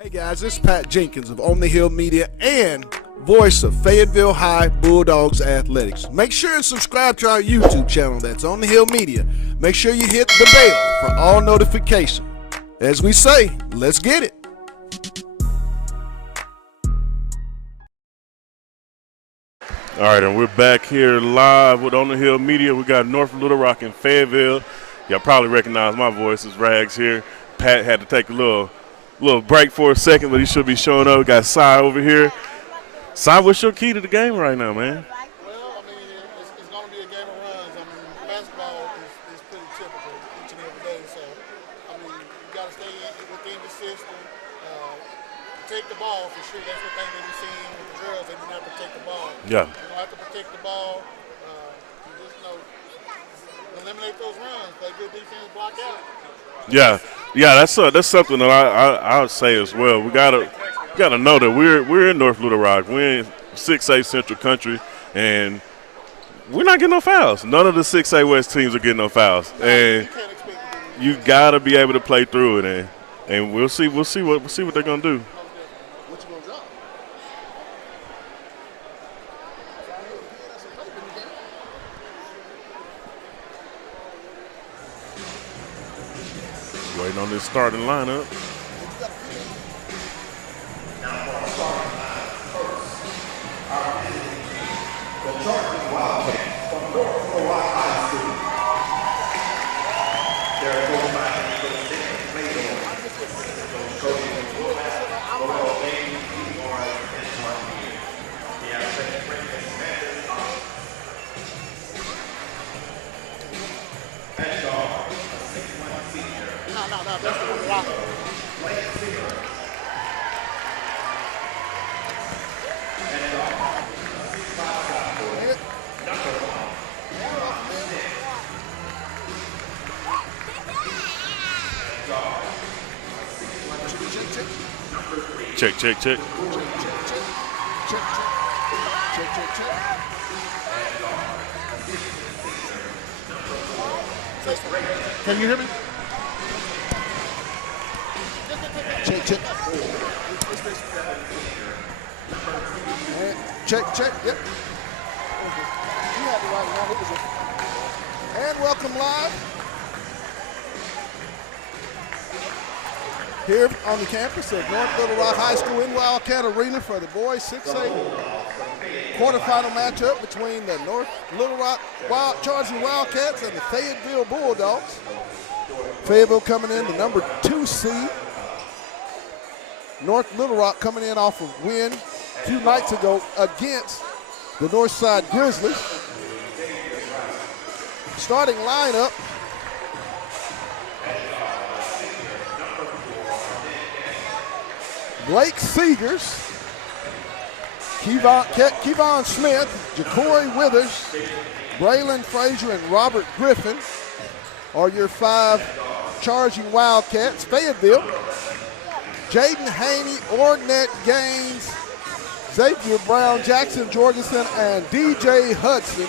Hey guys, this is Pat Jenkins of On the Hill Media and voice of Fayetteville High Bulldogs Athletics. Make sure and subscribe to our YouTube channel, that's On the Hill Media. Make sure you hit the bell for all notifications. As we say, let's get it. All right, and we're back here live with On the Hill Media. We got North Little Rock and Fayetteville. Y'all probably recognize my voice. It's Rags here. Pat had to take a little break for a second, but he should be showing up. We got Cy over here. Cy, what's your key to the game right now, man? Well, I mean, it's going to be a game of runs. I mean, basketball is pretty typical each and every day. So, I mean, you got to stay within the system. Protect the ball for sure. That's the thing that we've seen with the girls. They do not protect the ball. Yeah. You don't have to protect the ball. You just eliminate those runs. Play good defense, block out. Yeah, that's something that I would say as well. We gotta know that we're in North Little Rock. We're in 6A Central Country, and we're not getting no fouls. None of the 6A West teams are getting no fouls, and you gotta be able to play through it. And we'll see what they're gonna do. What you gonna drop? Waiting on this starting lineup. No, that's the one blocker. Check. Can you hear me? Check. Check. Yep. You had the right one. And welcome live here on the campus of North Little Rock High School in Wildcat Arena for the boys 6A quarterfinal matchup between the North Little Rock Charging Wildcats and the Fayetteville Bulldogs. Fayetteville coming in the number 2 seed. North Little Rock coming in off of win a few nights ago against the Northside Grizzlies. Starting lineup. Blake Seegers, Kevon Smith, Ja'Cory Withers, Braylon Frazier, and Robert Griffin are your 5 Charging Wildcats. Fayetteville, Jaden Haney, Ornette Gaines, Xavier Brown, Jackson Jorgensen, and DJ Hudson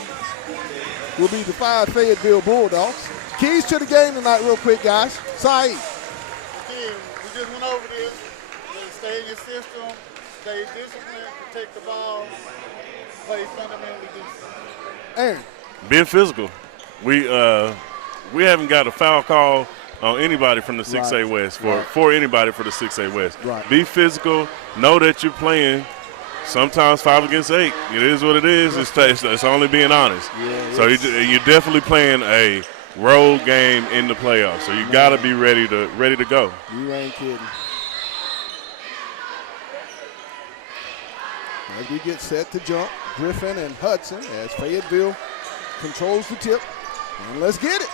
will be the 5 Fayetteville Bulldogs. Keys to the game tonight real quick, guys. Saeed. Again, we just went over this. Stay in your system, stay disciplined, protect the ball, play fundamentally decent. Aaron. Being physical. We haven't got a foul call on anybody from the 6A West for anybody for the 6A West. Right. Be physical. Know that you're playing sometimes 5 against 8. It is what it is. It's only being honest. Yeah, so you're definitely playing a road game in the playoffs. So you got to be ready to go. You ain't kidding. As we get set to jump, Griffin and Hudson as Fayetteville controls the tip. And let's get it.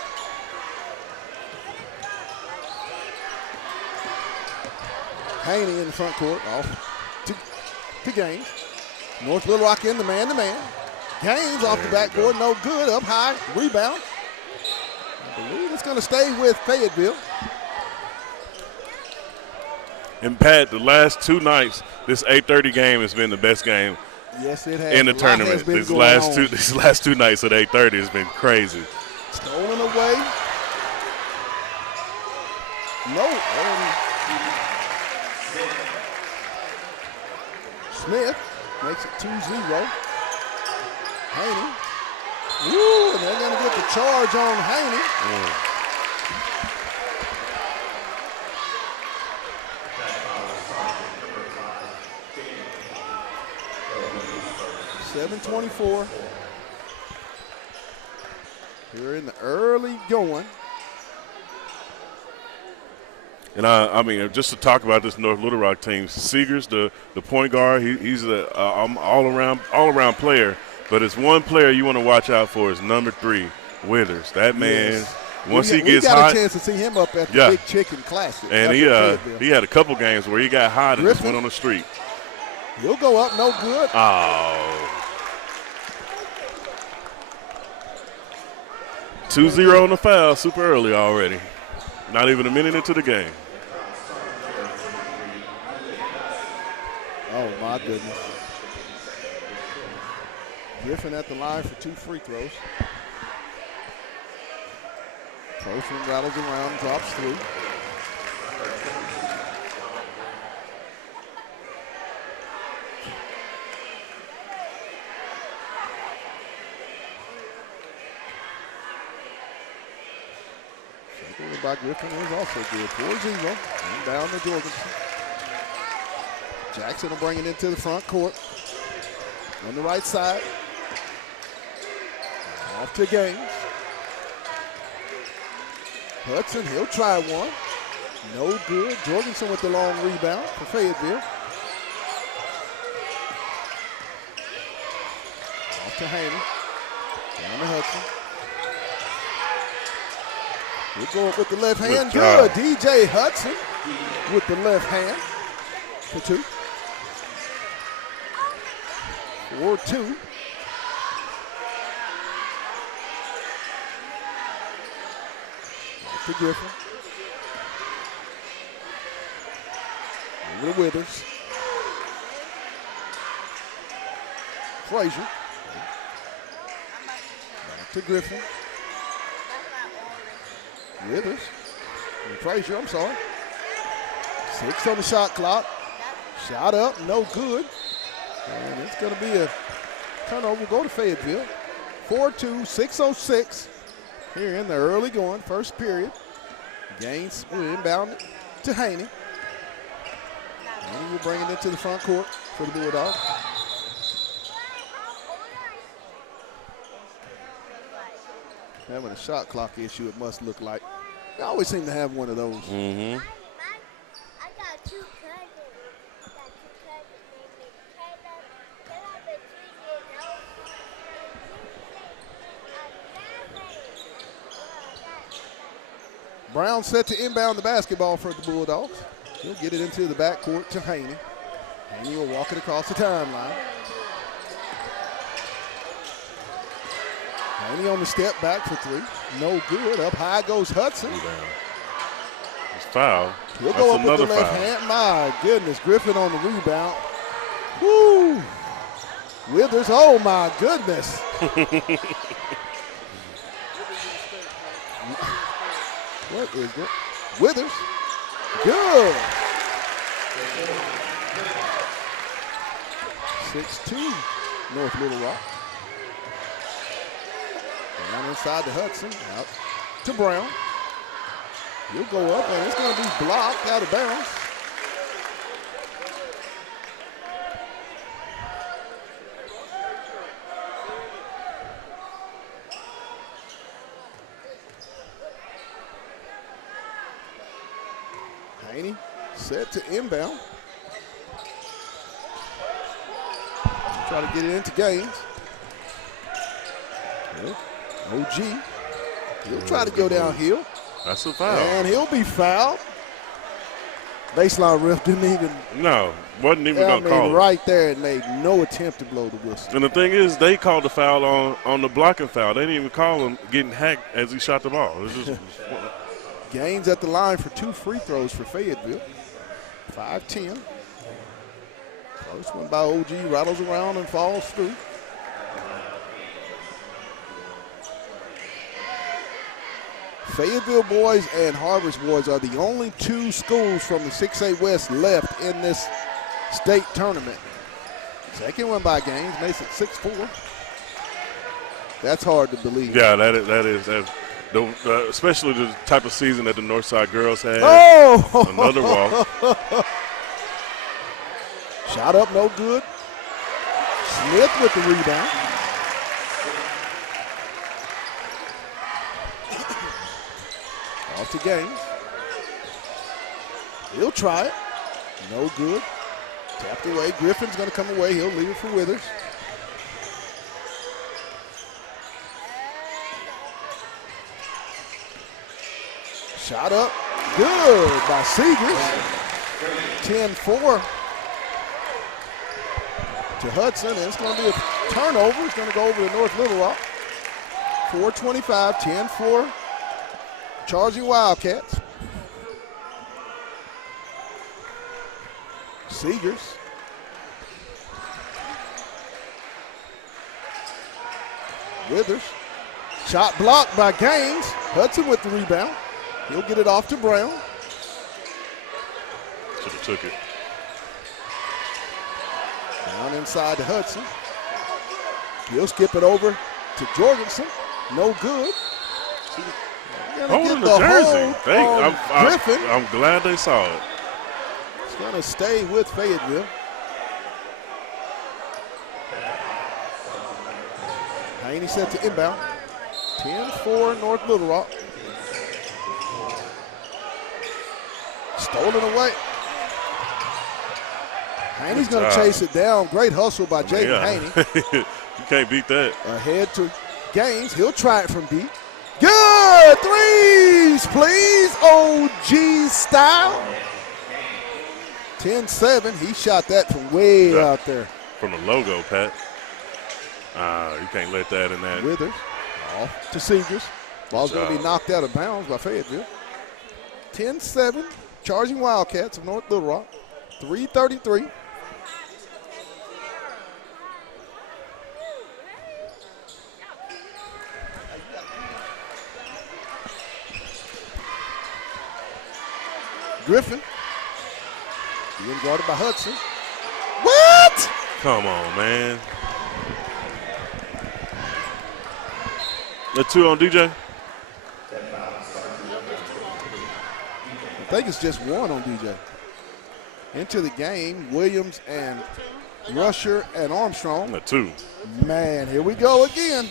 Haney in the front court, off to Gaines. North Little Rock in the man-to-man. Gaines off the backboard, no good, up high, rebound. I believe it's going to stay with Fayetteville. And Pat, the last 2 nights, this 8:30 game has been the best game Yes, it has. in the tournament. These last two nights at 8:30 has been crazy. Stolen away. No. Smith makes it 2-0. Haney. Woo, and they're going to get the charge on Haney. 7:24. Here in the early going. And I mean, just to talk about this North Little Rock team, Seegers, the point guard, he's an all around player. But it's one player you want to watch out for is number 3, Withers. That man, once he gets hot. We got a chance to see him up at the Big Chicken Classic. And he had a couple games where he got hot and just went on the street. He'll go up, no good. Oh. 2-0 on the foul, super early already. Not even a minute into the game. Oh, my goodness. Griffin at the line for 2 free throws. First one rattles around, drops through. Second one by Griffin is also good. 4-0. And down to Jorgensen. Jackson will bring it into the front court. On the right side. Off to Gaines. Hudson, he'll try one. No good. Jorgensen with the long rebound for Fayetteville. Off to Haney. Down to Hudson. He'll go up with the left hand. Good. DJ Hudson with the left hand for 2. 4-2. To Griffin. Over to Withers. Frazier. Back to Griffin. Withers. And Frazier, I'm sorry. 6 on the shot clock. Shot up, no good. And it's going to be a turnover. Go to Fayetteville. 4-2, 6:06 here in the early going, first period. Gaines will inbound it to Haney. Haney will bring it into the front court for the Bulldogs. Having a shot clock issue, it must look like. They always seem to have one of those. Mm-hmm. Brown set to inbound the basketball for the Bulldogs. He'll get it into the backcourt to Haney. Haney will walk it across the timeline. Haney on the step back for 3. No good. Up high goes Hudson. It's foul. He'll go up with the left hand. My goodness. Griffin on the rebound. Woo! Withers. Oh, my goodness. What is that? Withers. Good. 6-2, North Little Rock. Down inside to Hudson. Out to Brown. He'll go up, and it's going to be blocked out of bounds. Haney set to inbound. Try to get it into Gaines. OG. He'll try to go downhill. That's a foul. And he'll be fouled. Baseline ref didn't even. No, wasn't even going to call it. Right there, it made no attempt to blow the whistle. And the thing is, they called the foul on the blocking foul. They didn't even call him getting hacked as he shot the ball. It was just Gaines at the line for 2 free throws for Fayetteville. 5-10. First one by OG, rattles around and falls through. Fayetteville boys and Harvest boys are the only 2 schools from the 6A West left in this state tournament. Second one by Gaines makes it 6-4. That's hard to believe. Yeah, that is especially the type of season that the Northside girls had. Oh! Another walk. Shot up, no good. Smith with the rebound. Off to Gaines. He'll try it. No good. Tapped away. Griffin's going to come away. He'll leave it for Withers. Shot up. Good by Seegers. 10-4 to Hudson. And it's going to be a turnover. It's going to go over to North Little Rock. 4:25, 10-4. Charging Wildcats. Seegers. Withers. Shot blocked by Gaines. Hudson with the rebound. He'll get it off to Brown. Should have took it. Down inside to Hudson. He'll skip it over to Jorgensen. No good. Holding the jersey. Griffin. I'm glad they saw it. It's going to stay with Fayetteville. Haney set to inbound. 10-4 North Little Rock. Stolen away. Haney's going to chase it down. Great hustle by Jaden Haney. You can't beat that. Ahead to Gaines. He'll try it from deep. Good threes, please. OG style. 10-7. He shot that from way out there. From the logo, Pat. You can't let that in that. Withers off to Seegers. Ball's going to be knocked out of bounds by Fayetteville. 10-7. Charging Wildcats of North Little Rock. 3:33. Griffin being guarded by Hudson. What? Come on, man. The two on DJ? I think it's just one on DJ. Into the game, Williams and Rusher and Armstrong. The two. Man, here we go again.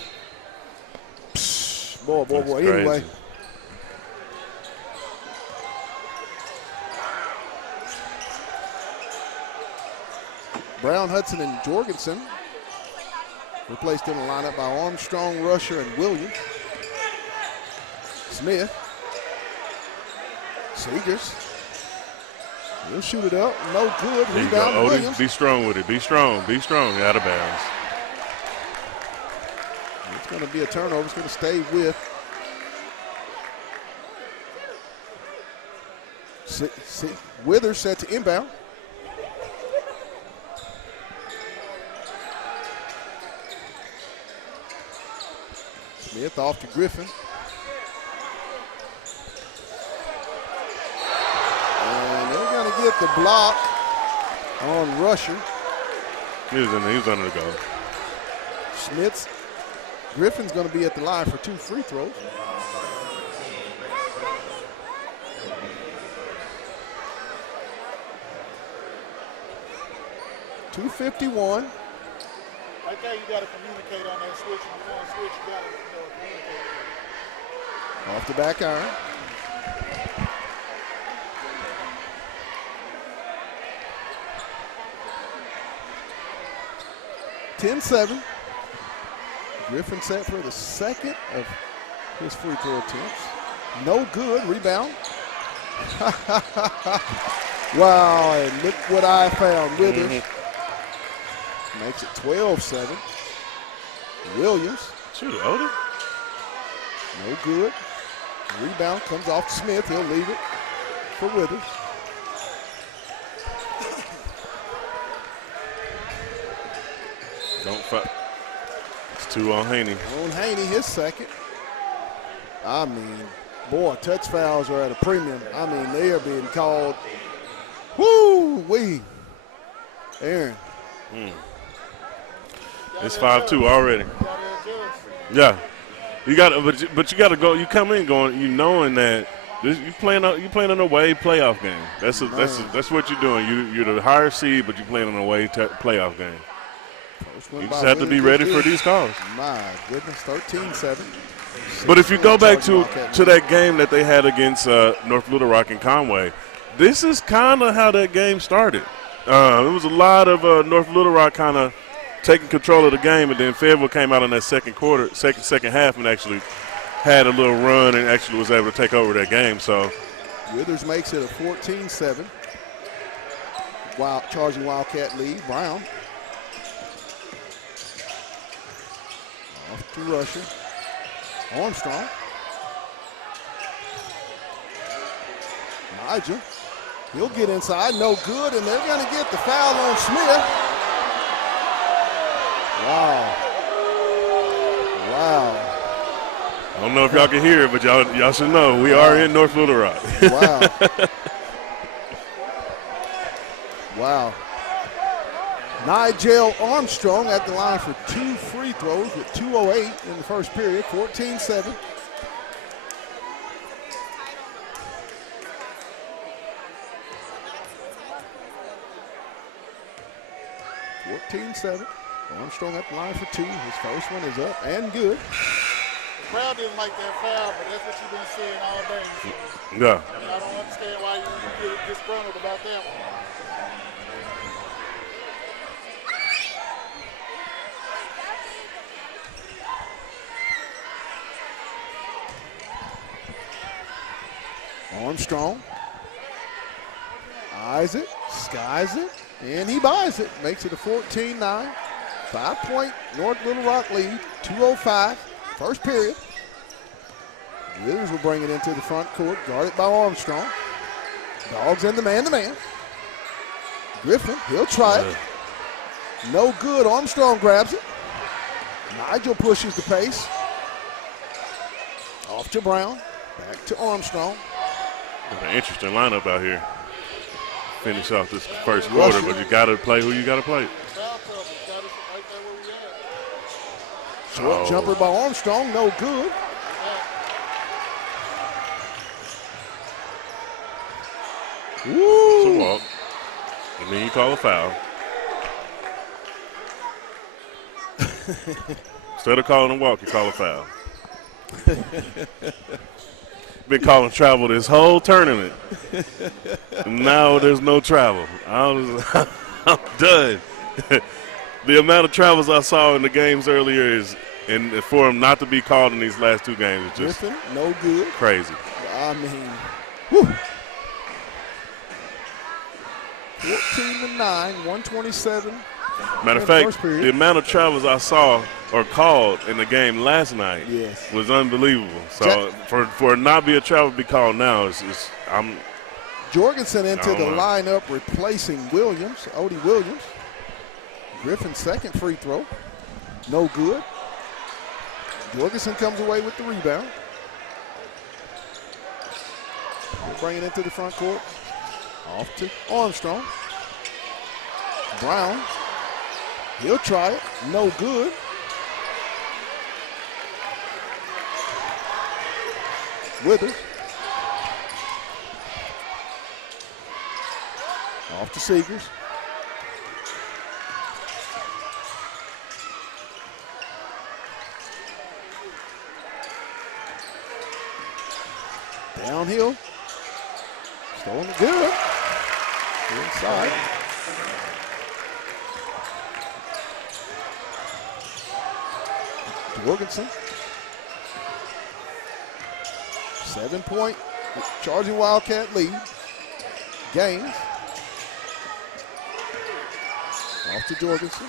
Psh, boy. Crazy. Anyway. Brown, Hudson, and Jorgensen replaced in the lineup by Armstrong, Rusher, and Williams. Smith. Seegers. He'll shoot it up. No good. There you go, Rebound Odie. Williams. Be strong with it. Be strong. Out of bounds. It's going to be a turnover. It's going to stay with Withers set to inbound. Smith off to Griffin. And they're going to get the block on Rusher. He was under the goal. Griffin's going to be at the line for 2 free throws. .251. Right there, you got to communicate on that switch. If you want to switch, you got to communicate. Off the back iron. .10-7. Griffin set for the second of his free throw attempts. No good. Rebound. Wow, and look what I found. Withers makes it 12-7. Williams. Shoot, Odie. No good. Rebound comes off Smith. He'll leave it for Withers. Don't fight. It's 2 on Haney. On Haney, his second. I mean, boy, touch fouls are at a premium. I mean, they are being called. Woo-wee. Aaron. It's 5-2 already. Gotta adjust. Yeah, you got, but you got to go. You come in going, you knowing that you playing an away playoff game. That's what you're doing. You're the higher seed, but you're playing an away playoff game. You just have to be ready for these calls. My goodness, 13-7. But if you go back to that game that they had against North Little Rock and Conway, this is kind of how that game started. It was a lot of North Little Rock kind of taking control of the game, and then Fayetteville came out in that second half and actually had a little run and actually was able to take over that game. So Withers makes it a 14-7. Charging Wildcat lead. Brown. Off to Rusher. Armstrong. Nigel. He'll get inside. No good, and they're going to get the foul on Smith. Wow. I don't know if y'all can hear it, but y'all should know we are in North Little Rock. Wow. Wow. Nigel Armstrong at the line for 2 free throws with 2:08 in the first period, 14-7. Armstrong at the line for 2. His first one is up and good. Crowd didn't like that foul, but that's what you've been seeing all day. So, Yeah. I don't understand why you get disgruntled about that one. Armstrong eyes it, skies it, and he buys it. Makes it a 14-9. 5-point North Little Rock lead, 2:05, first period. Withers will bring it into the front court, guarded by Armstrong. Dogs in the man-to-man. Griffin, he'll try it. No good, Armstrong grabs it. Nigel pushes the pace. Off to Brown, back to Armstrong. An interesting lineup out here. Finish off this first quarter, but you got to play who you got to play. Short jumper by Armstrong, no good. Woo! It's a walk. And then you call a foul. Instead of calling a walk, you call a foul. Been calling travel this whole tournament. Now there's no travel. I'm done. The amount of travels I saw in the games earlier is, and for him not to be called in these last 2 games is just Griffin, no good. crazy. I mean, whew. 14-9, 127. Matter of fact, the amount of travels I saw or called in the game last night was unbelievable. So for it not be a travel to be called now, I'm Jorgensen into the lineup replacing Williams, Odie Williams. Griffin's second free throw, no good. Jorgensen comes away with the rebound. We'll bring it into the front court. Off to Armstrong. Brown. He'll try it. No good. Withers. Off to Seegers. Downhill. Stolen it good. Inside. Jorgensen. 7-point charging Wildcat lead. Gaines. Off to Jorgensen.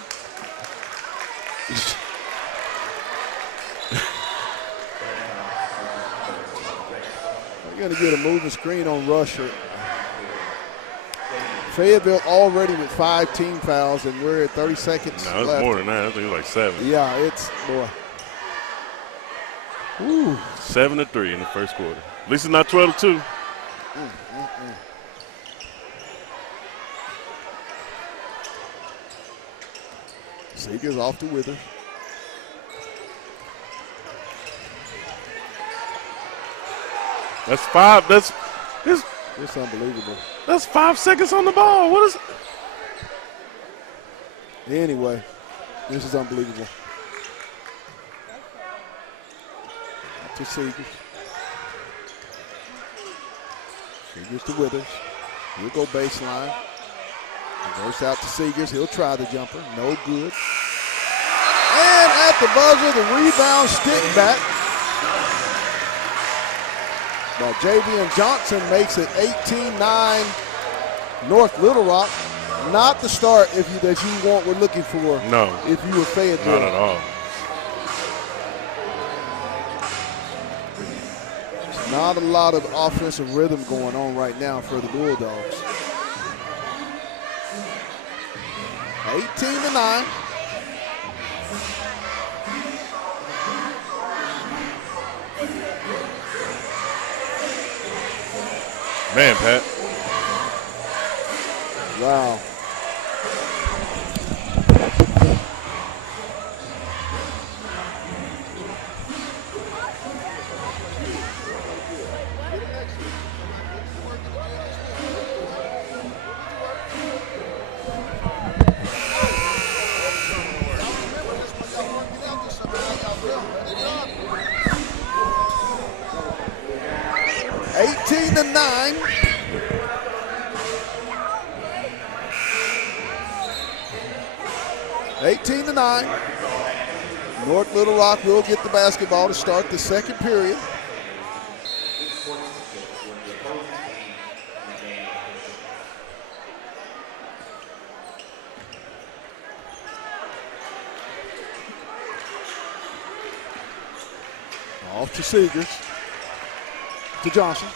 We're going to get a moving screen on Rusher. Fayetteville already with 5 team fouls, and we're at 30 seconds left. No, it's more than that. I think it's like 7. Yeah, it's boy. Ooh. 7-3 in the first quarter. At least it's not 12-2. Seegers off to Withers. That's 5. It's unbelievable. That's 5 seconds on the ball. What is? Anyway, this is unbelievable. To Seegers. Seegers to Withers. He'll go baseline. Reverse out to Seegers. He'll try the jumper. No good. And at the buzzer, the rebound stick back by Javian Johnson makes it 18-9 North Little Rock. Not the start that you were looking for. No. If you were Fayetteville. Not at all. Not a lot of offensive rhythm going on right now for the Bulldogs. 18-9. Man, Pat. Wow. North Little Rock will get the basketball to start the second period. Off to Seegers. To Johnson.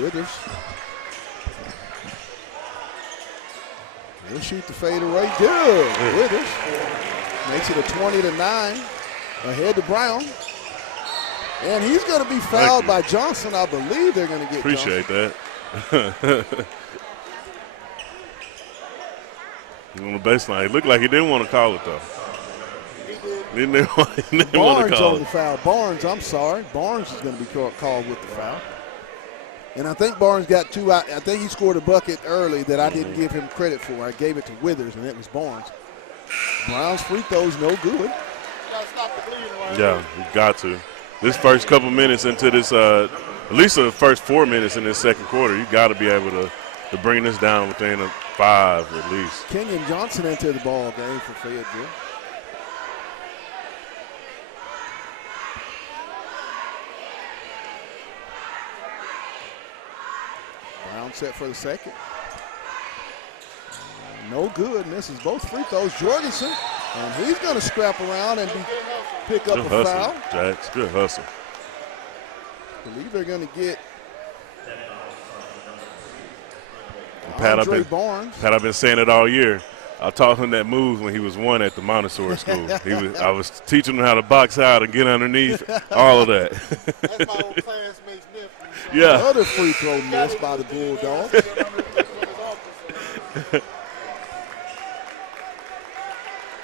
Withers. He'll shoot the fade away. Good. Withers makes it a 20-9 ahead to Brown. And he's going to be fouled by Johnson. I believe they're going to get Appreciate Johnson. that. On the baseline. It looked like he didn't want to call it, though. He didn't want to Barnes call on it. the foul. Barnes, I'm sorry. Barnes is going to be called with the foul. And I think Barnes got two out. I think he scored a bucket early that I didn't give him credit for. I gave it to Withers, and it was Barnes. Brown's free throw's no good. Yeah, you got to. This first couple minutes into this, at least the first 4 minutes in this second quarter, you got to be able to bring this down within a 5 at least. Kenyon Johnson entered the ball game for Fayetteville. Brown set for the second. No good. Misses both free throws. Jorgensen, and he's going to scrap around and pick up Good a foul. hustle, Jax. Good hustle. I believe they're going to get Pat, Andre Barnes. Pat, I've been saying it all year. I taught him that move when he was 1 at the Montessori school. I was teaching him how to box out and get underneath, all of that. That's my old classmate's nephew. Yeah. Another free throw missed by the Bulldogs.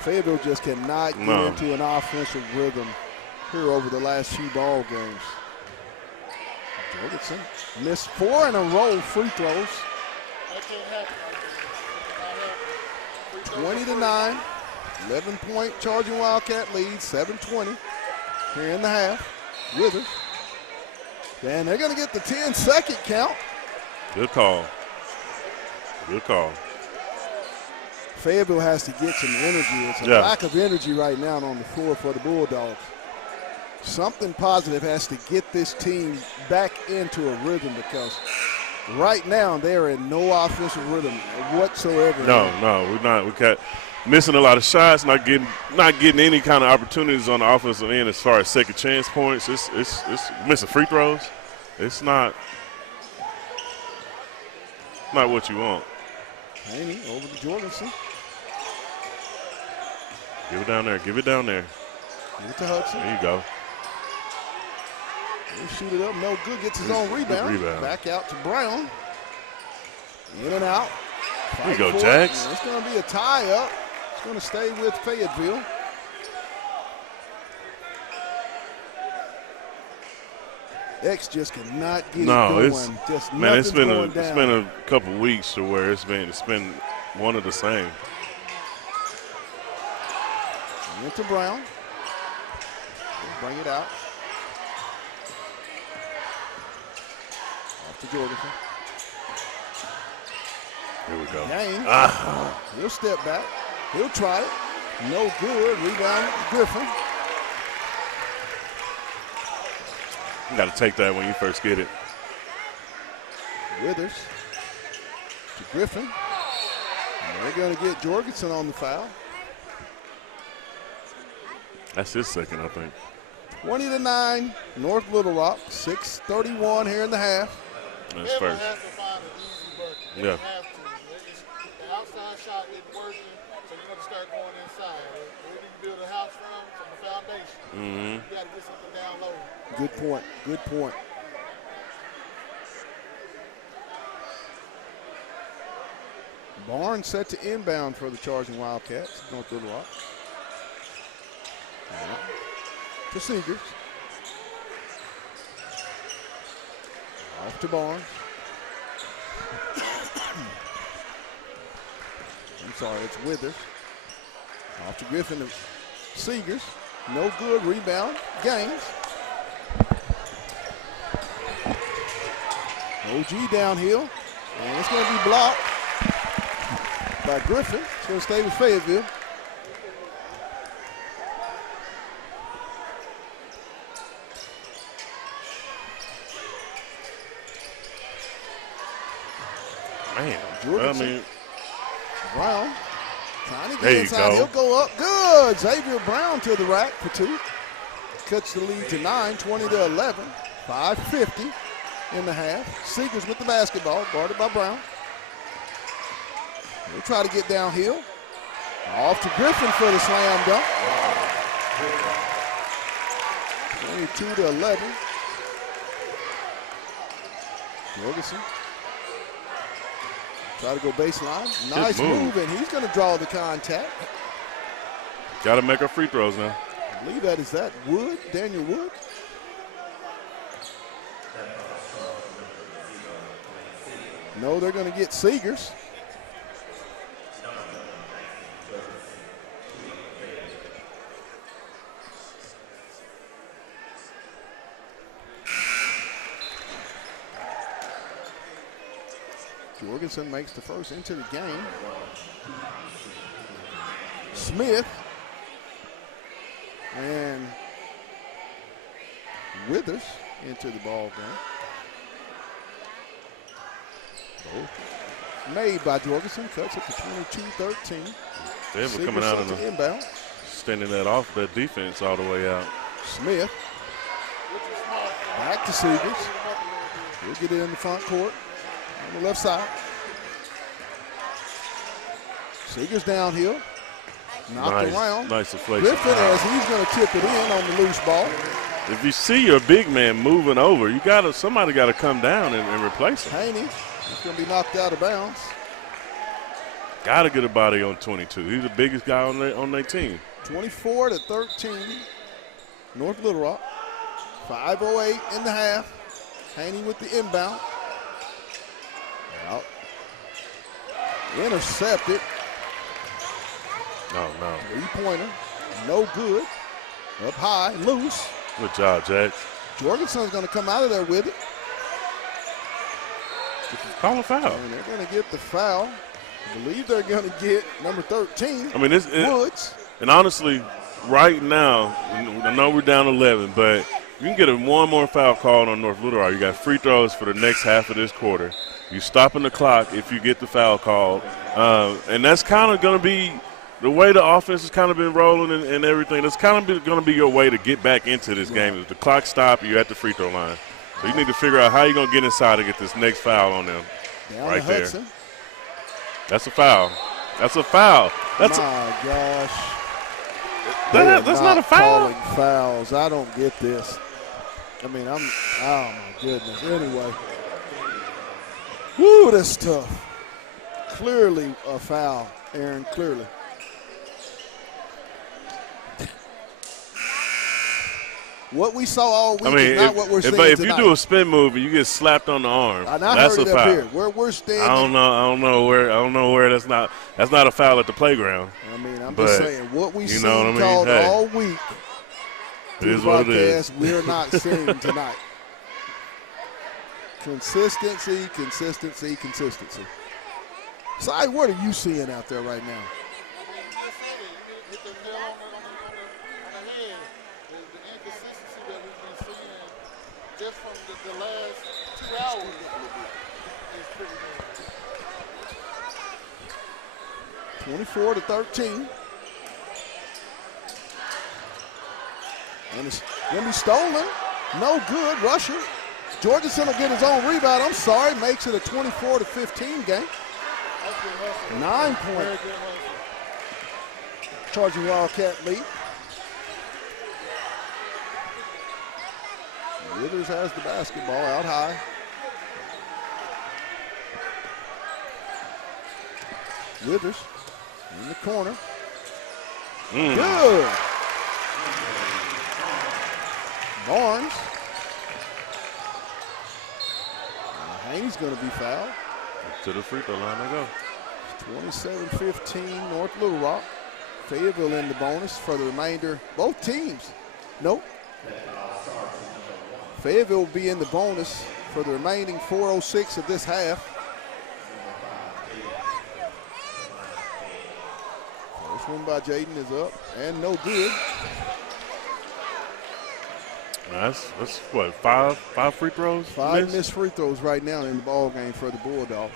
Fayetteville just cannot get into an offensive rhythm here over the last few ball games. Jorgensen missed 4 in a row free throws. 20-9, 11-point Charging Wildcat lead, 7:20 here in the half. Withers. And they're going to get the 10-second count. Good call. Good call. Fayetteville has to get some energy. It's a lack of energy right now on the floor for the Bulldogs. Something positive has to get this team back into a rhythm because right now they're in no offensive rhythm whatsoever. No, we're not. We got missing a lot of shots, not getting any kind of opportunities on the offensive end as far as second chance points. It's missing free throws. It's not what you want. Haney over to Jorgensen. Give it down there. Give it down there. Give it to Hudson. There you go. He'll shoot it up. No good. Gets his own rebound. Back out to Brown. In and out. Here you go, Jax. It's going to be a tie-up. It's going to stay with Fayetteville. X just cannot get it going. Man, it's been a couple weeks to where it's been one of the same. Went to Brown. Bring it out. Off to Jorgensen. Here we go. Gaines. He'll step back. He'll try it. No good. Rebound Griffin. You got to take that when you first get it. Withers to Griffin. And they're going to get Jorgensen on the foul. That's his second, I think. 20-9, North Little Rock. 6:31 here in the half. That's first. Have to find an easy bucket. They Yeah. have to. The outside shot isn't working, so you're going to start going inside. Where do you build a house from the foundation? You got to get something down low. Good point. Good point. Barnes set to inbound for the charging Wildcats, North Little Rock. To Seegers. Off to Barnes. I'm sorry, it's Withers. Off to Griffin to Seegers. No good. Rebound. Gaines. OG downhill. And it's going to be blocked by Griffin. It's going to stay with Fayetteville. Man, Jorgensen. Brown trying to get There you inside. go. He'll go up. Good. Xavier Brown to the rack for two. Cuts the lead to 9, 20-11. 5:50 in the half. Seegers with the basketball, guarded by Brown. He'll try to get downhill. Off to Griffin for the slam dunk. 22-11. Jorgensen. Try to go baseline. Nice move, and he's going to draw the contact. got to make our free throws now. I believe that is Wood, Daniel Wood. No, they're going to get Seegers. Jorgensen makes the first into the game. Smith and Withers into the ball game. Both made by Jorgensen, cuts it to 22-13. Fayetteville coming out and inbound. extending that off that defense all the way out. Smith back to Seegers. He'll get it in the front court on the left side. Seegers downhill. Knocked around. Nice deflection. Griffin as he's going to tip it in on the loose ball. If you see your big man moving over, somebody got to come down and replace him. Haney is going to be knocked out of bounds. Got to get a body on 22. He's the biggest guy on their team. 24-13, North Little Rock. 5:08 in the half. Haney with the inbound. Out. Intercepted. No. Three-pointer. No good. Up high, loose. Good job, Jax. Jorgensen's going to come out of there with it. Call a foul. And they're going to get the foul. I believe they're going to get number 13, I mean, Woods. And honestly, right now, I know we're down 11, but you can get one more foul called on North Little Rock. You got free throws for the next half of this quarter. You stopping the clock if you get the foul called. And that's kind of going to be the way the offense has kind of been rolling and everything. That's kind of going to be your way to get back into this game. If the clock stops, you're at the free throw line. So you need to figure out how you're going to get inside and get this next foul on them. Down right there. That's a foul. That's a foul. Gosh. That's not a foul. Calling fouls. I don't get this. I mean, oh my goodness. Anyway. Woo, that's tough. Clearly a foul, Aaron, clearly. What we saw all week is not what we're seeing if tonight. you do a spin move and you get slapped on the arm, And I that's heard a it up foul. here. Where we're standing. I don't know where that's not a foul at the playground. I mean, I'm But, just saying what we you seen know what I mean? called Hey, all week. it is what it is. We're not seeing tonight. Consistency. Si, what are you seeing out there right now? Hit the nail on the head. The inconsistency that we've been seeing just from the last 2 hours is pretty good. 24-13. And it's going to be stolen. No good. Rusher. Jorgensen will get his own rebound. I'm sorry. Makes it a 24-15 game. 9 point. Charging Wildcat lead. Withers has the basketball out high. Withers in the corner. Good. Barnes. Haynes going to be fouled. To the free throw line they go. 27-15 North Little Rock. Fayetteville in the bonus for the remainder. Both teams. Nope. Fayetteville will be in the bonus for the remaining 4:06 of this half. First one by Jaden is up and no good. That's what, five free throws? Five missed free throws right now in the ball game for the Bulldogs.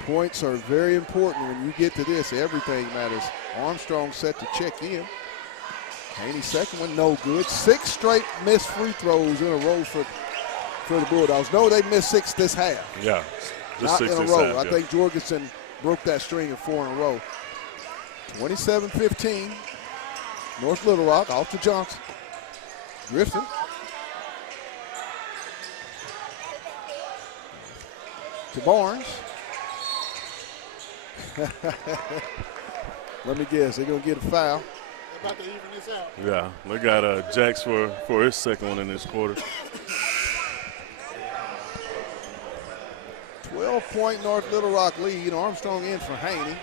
Points are very important when you get to this. Everything matters. Armstrong set to check in. Haney's second one, no good. 6 straight missed free throws in a row for the Bulldogs. No, they missed 6 this half. Yeah, not 6 in a this row. half, I yeah. think Jorgensen broke that string of 4 in a row. 27-15. North Little Rock off to Johnson. Griffin. To Barnes. Let me guess, they're going to get a foul. They're about to even this out. Yeah, they got Jax for his second one in this quarter. 12-point North Little Rock lead. Armstrong in for Haney.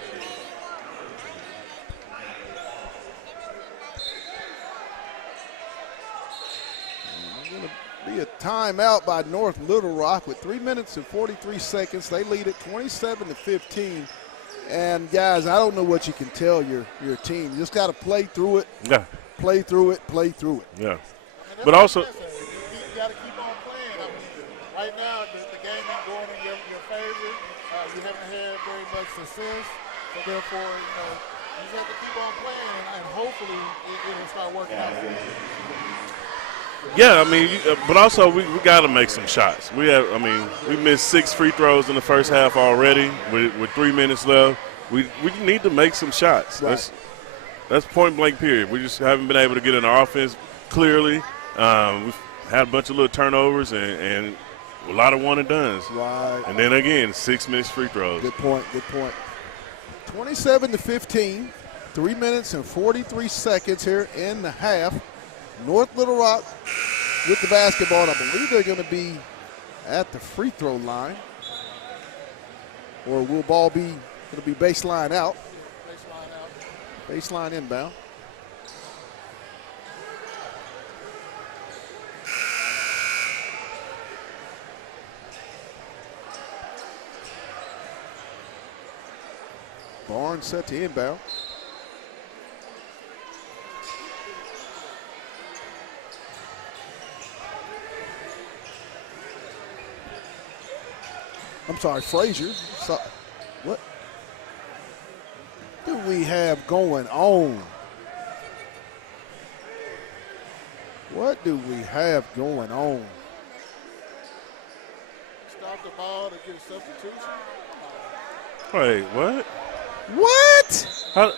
Going to be a timeout by North Little Rock with 3 minutes and 43 seconds. They lead it 27-15. And guys, I don't know what you can tell your team. You just got to play through it. Yeah. Play through it. Yeah. But also, you got to keep on playing. I mean, right now the game ain't going in your favor. You haven't had very much success, so therefore, you just have to keep on playing, and hopefully it'll start working out for you. yeah, I mean, but also we got to make some shots. We missed 6 free throws in the first half already with 3 minutes left. We need to make some shots. Right. That's point blank period. We just haven't been able to get in our offense clearly. We've had a bunch of little turnovers and a lot of one and dones. Right. And then again, 6 missed free throws. Good point. 27-15. 3 minutes and 43 seconds here in the half. North Little Rock with the basketball. And I believe they're going to be at the free throw line. Or will ball be, it'll be baseline out. Baseline inbound. Barnes set to inbound. I'm sorry, Frazier. What do we have going on? What do we have going on? Stop the ball to get a substitution. Wait, what? What? How, You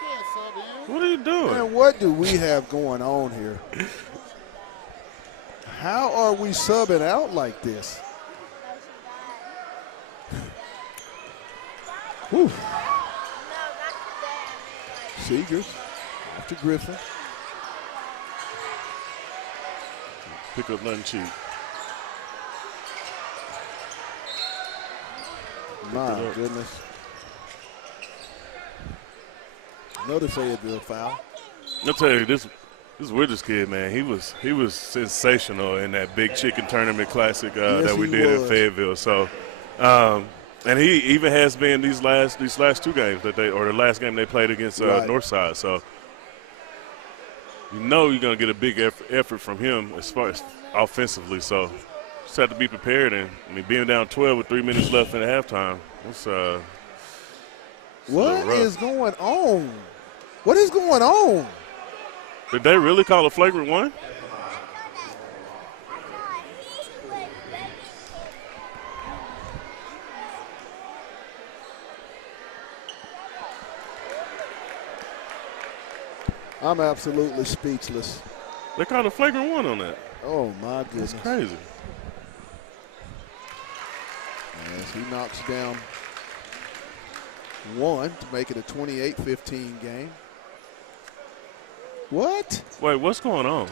can't sub in. what are you doing? Man, what do we have going on here? How are we subbing out like this? Whew. Seegers after Griffin. Pick up nothing cheap. My goodness. Another Fayetteville foul. I'll tell you, this Withers kid, man, he was sensational in that Big Chicken Tournament Classic that we did in Fayetteville. So, and he even has been these last 2 games or the last game they played against Northside. So, you know you're gonna get a big effort from him as far as offensively. So, just have to be prepared. And I mean, being down 12 with 3 minutes left in the halftime, what is going on? What is going on? Did they really call a flagrant one? I'm absolutely speechless. They called a flagrant one on that. Oh, my goodness. That's crazy. As he knocks down one to make it a 28-15 game. What? Wait, what's going on?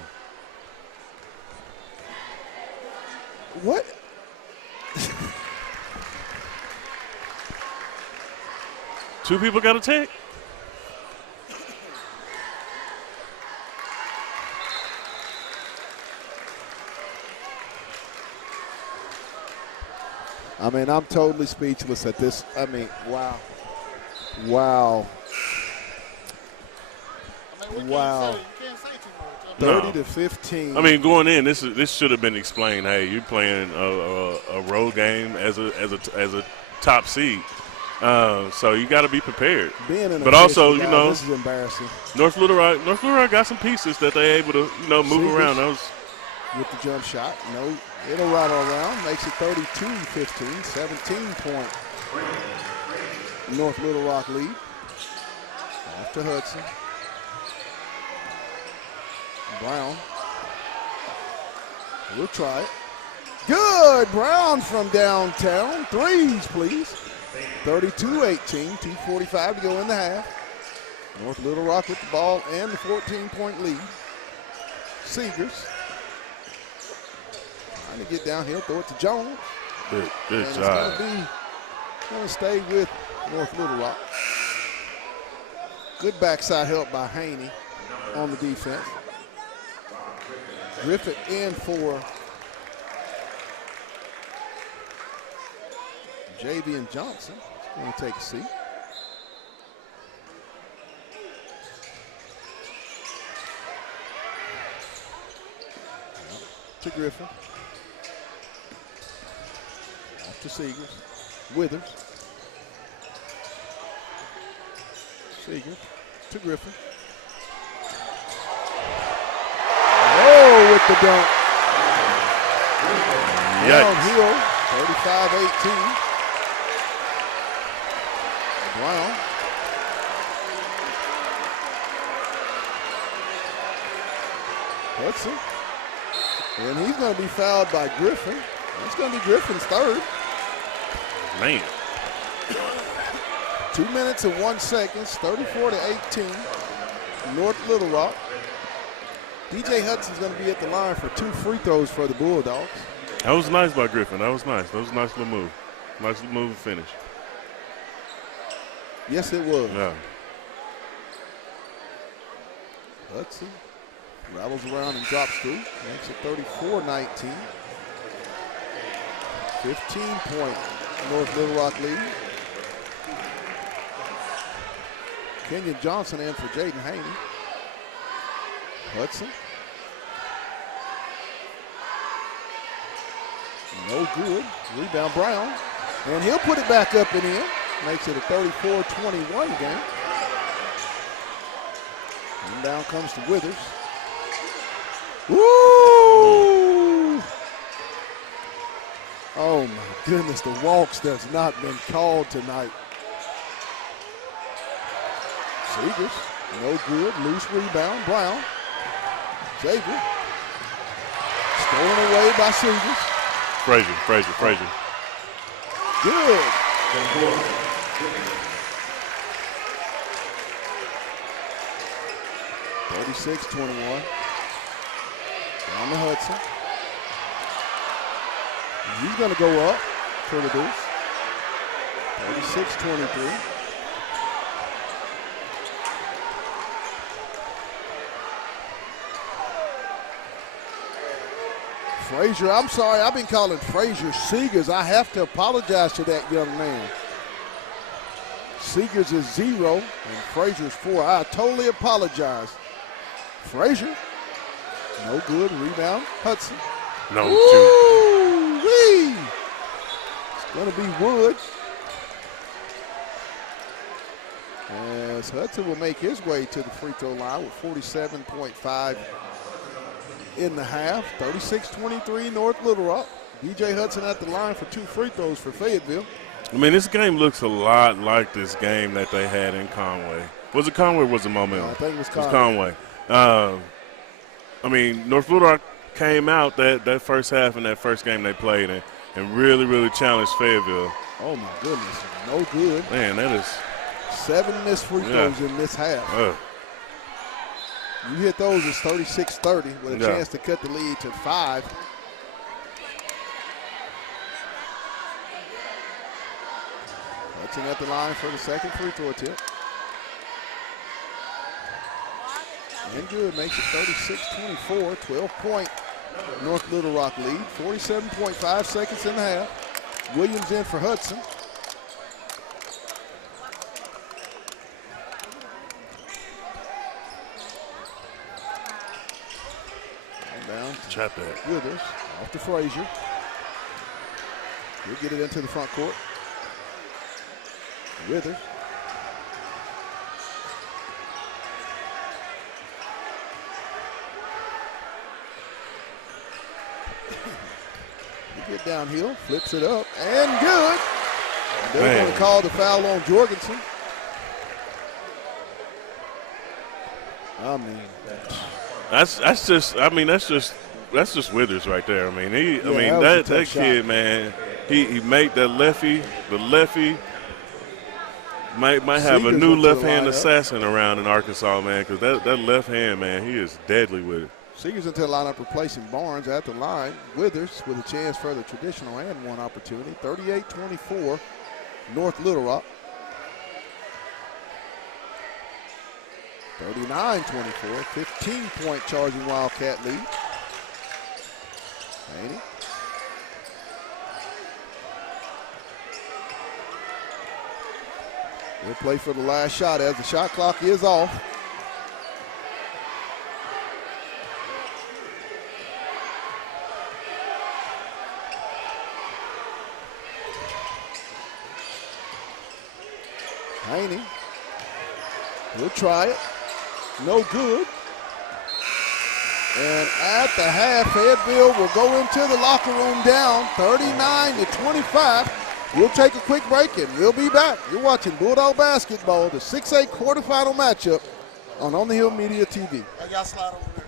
What? Two people got a take? I mean, I'm totally speechless at this. I mean, wow. Wow. I mean, Wow. You can't say too much. 30-15. I mean, going in, this should have been explained. Hey, you're playing a road game as a top seed, so you got to be prepared. But also, this is embarrassing. North Little Rock got some pieces that they're able to move around. That was with the jump shot. No, it'll rattle around. Makes it 32-15, 17-point North Little Rock lead. After Hudson. Brown. We'll try it. Good. Brown from downtown. Threes, please. 32-18. 2:45 to go in the half. North Little Rock with the ball and the 14-point lead. Seegers. Trying to get downhill. Throw it to Jones. good And job. it's going to stay with North Little Rock. Good backside help by Haney on the defense. Griffith in for Javian Johnson. He's going to take a seat. To Griffin. Off to Seegers. Withers. Seegers to Griffin. Oh, with the dunk. Downhill, 35-18. Brown. Hudson. And he's going to be fouled by Griffin. That's going to be Griffin's third. Man. 2 minutes and 1 second, 34-18. North Little Rock. DJ Hudson's going to be at the line for 2 free throws for the Bulldogs. That was nice by Griffin. That was nice. That was a nice little move. Nice little move and finish. Yes, it was. Yeah. Hudson rattles around and drops through. Makes it 34-19. 15-point North Little Rock lead. Kenyon Johnson in for Jaden Haney. Hudson. No good. Rebound Brown. And he'll put it back up and in. Makes it a 34-21 game. And down comes to Withers. Woo! Oh my goodness, the walks that's not been called tonight. Seegers, no good. Loose rebound, Brown. Xavier. Stolen away by Seegers. Frazier. Good. 36-21. Down to Hudson. He's going to go up for the deuce. 36-23. Frazier, I'm sorry, I've been calling Frazier Seegers. I have to apologize to that young man. Seegers is 0 and Frazier's 4. I totally apologize. Frazier, no good. Rebound, Hudson. No, Woo-wee. It's going to be Wood. As Hudson will make his way to the free throw line with 47.5 in the half. 36-23 North Little Rock. B.J. Hudson at the line for 2 free throws for Fayetteville. I mean, this game looks a lot like this game that they had in Conway. Was it Conway or was it Momentum? I think it was Conway. It was Conway. I mean, North Little Rock came out that first half in that first game they played in and really, really challenged Fayetteville. Oh, my goodness. No good. Man, that is. 7 missed free throws in this half. You hit those, it's 36-30 with a chance to cut the lead to 5. Hudson at the line for the second free throw attempt. And good, makes it 36-24, 12-point North Little Rock lead. 47.5 seconds in the half. Williams in for Hudson. Trap that. Withers off to Frazier. He'll get it into the front court. Withers. He get downhill, flips it up, and good. They're going to call the foul on Jorgensen. I mean, that's just Withers right there. I mean, that kid, man, he made that lefty. The lefty might have a new left hand assassin around in Arkansas, man, because that left hand, man, he is deadly with it. Seegers into the lineup replacing Barnes at the line. Withers with a chance for the traditional and one opportunity. 38-24, North Little Rock. 39-24, 15-point charging Wildcat lead. Haney. He'll play for the last shot as the shot clock is off. Haney. We'll try it. No good. And at the half, Fayetteville will go into the locker room down 39-25. We'll take a quick break and we'll be back. You're watching Bulldog basketball, the 6A quarterfinal matchup on the Hill Media TV. Hey, y'all slide over there.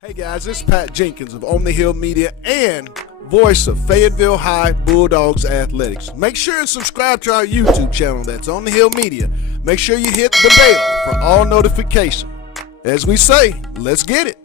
Hey guys, this is Pat Jenkins of On the Hill Media and voice of Fayetteville High Bulldogs Athletics. Make sure and subscribe to our YouTube channel that's On the Hill Media. Make sure you hit the bell for all notifications. As we say, let's get it.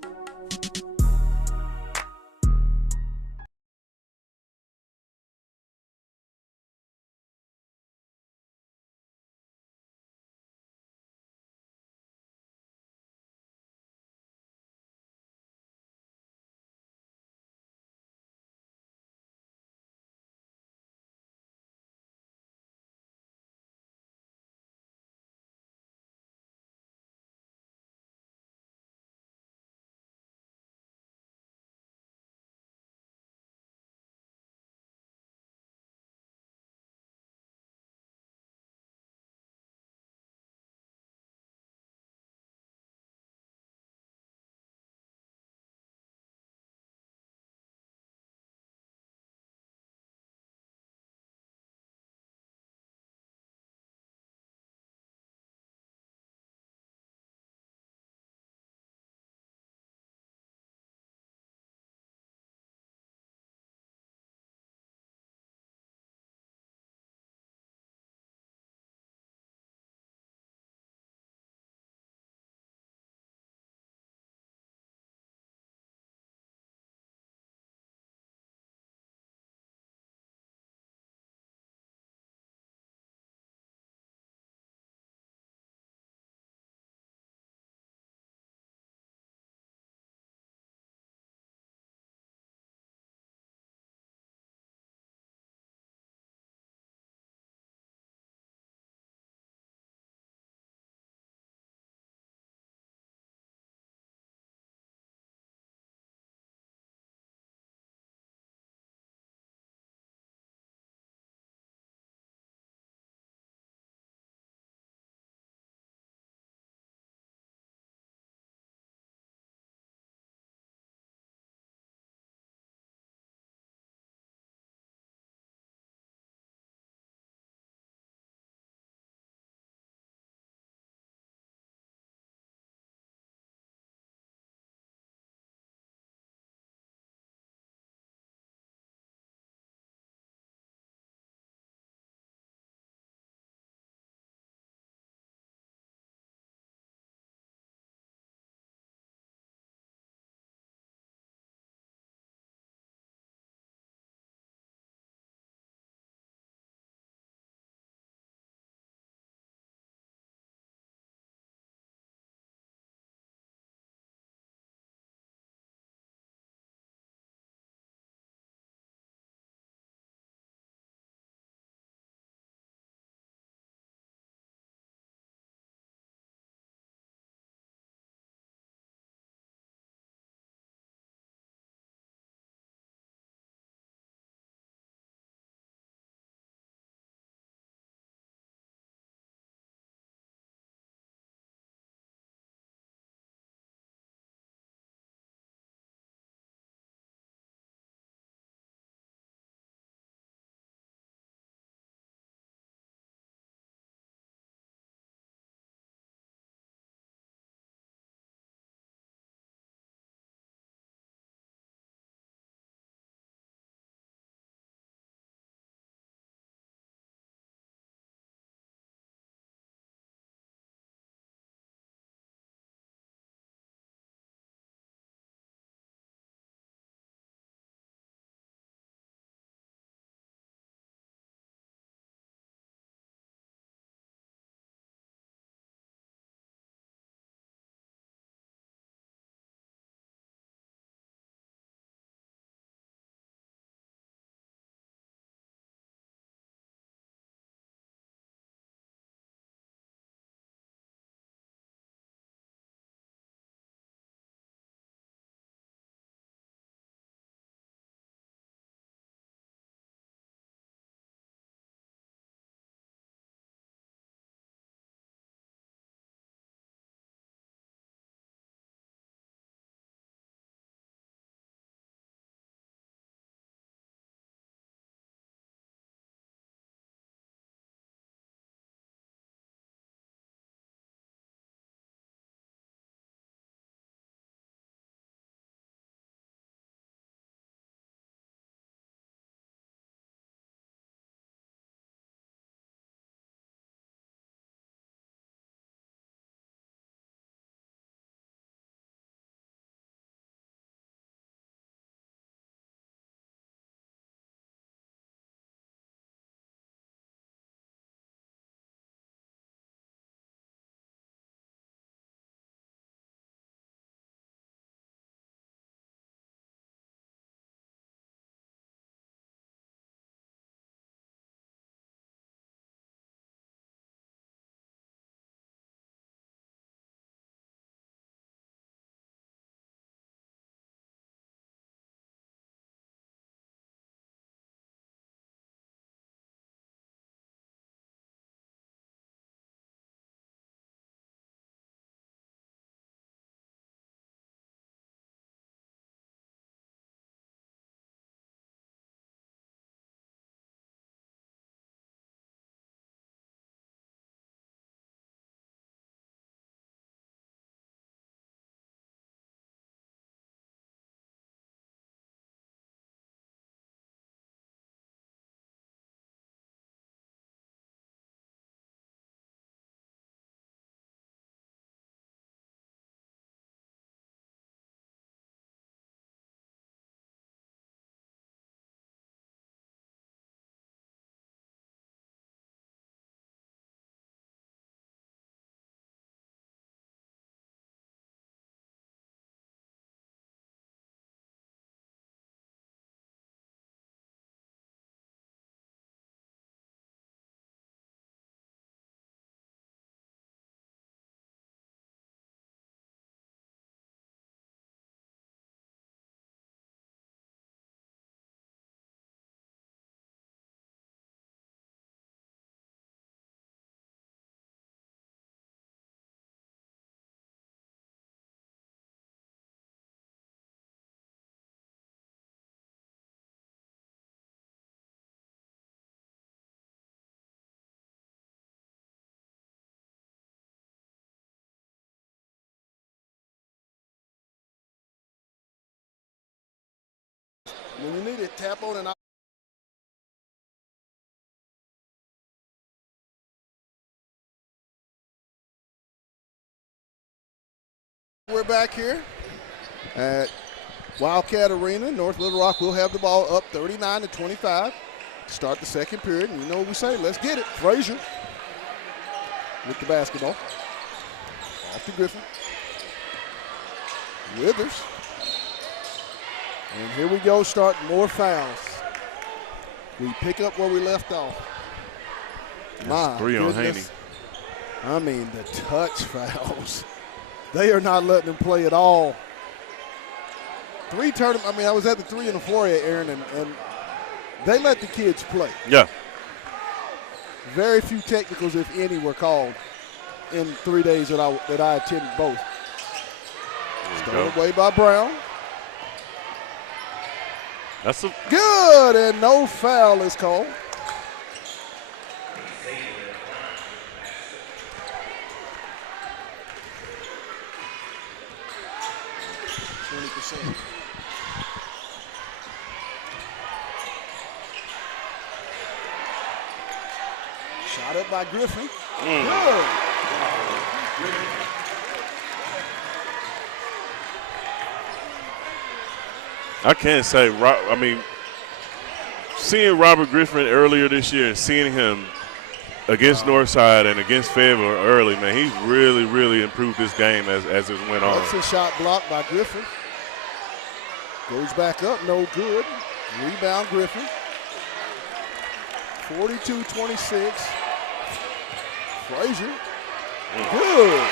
When you need it, tap on and out. We're back here at Wildcat Arena. North Little Rock will have the ball up 39-25. Start the second period, and you know what we say, let's get it. Frazier with the basketball. Off to Griffin. Withers. And here we go, starting more fouls. We pick up where we left off. My 3 on Haney. goodness. I mean, the touch fouls. They are not letting them play at all. I was at the 3 and the 4, Aaron, and they let the kids play. Yeah. Very few technicals, if any, were called in 3 days that I attended both. Stolen away by Brown. That's a Good, and no foul is called. Shot up by Griffin. Good. I can't say. Seeing Robert Griffin earlier this year and seeing him against Northside and against Fayetteville early, man, he's really, really improved this game as it went on. That's a shot blocked by Griffin. Goes back up, no good. Rebound Griffin. 42-26. Frazier. Good.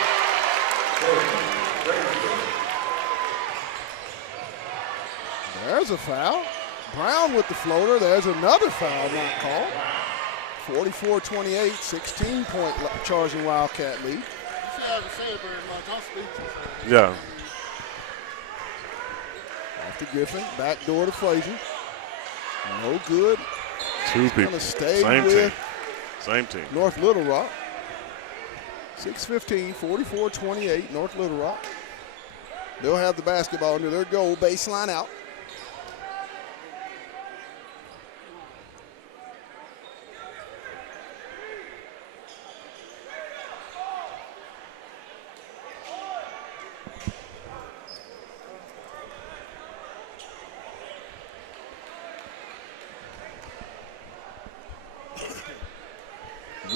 There's a foul. Brown with the floater. There's another foul not called. 44-28, 16-point charging Wildcat lead. See, I haven't said very much. I'm speechless. Yeah. After Griffin, back door to Frazier. No good. 2 people. Gonna stay Same with team. Same team. North Little Rock. 6:15, 44-28, North Little Rock. They'll have the basketball under their goal, baseline out.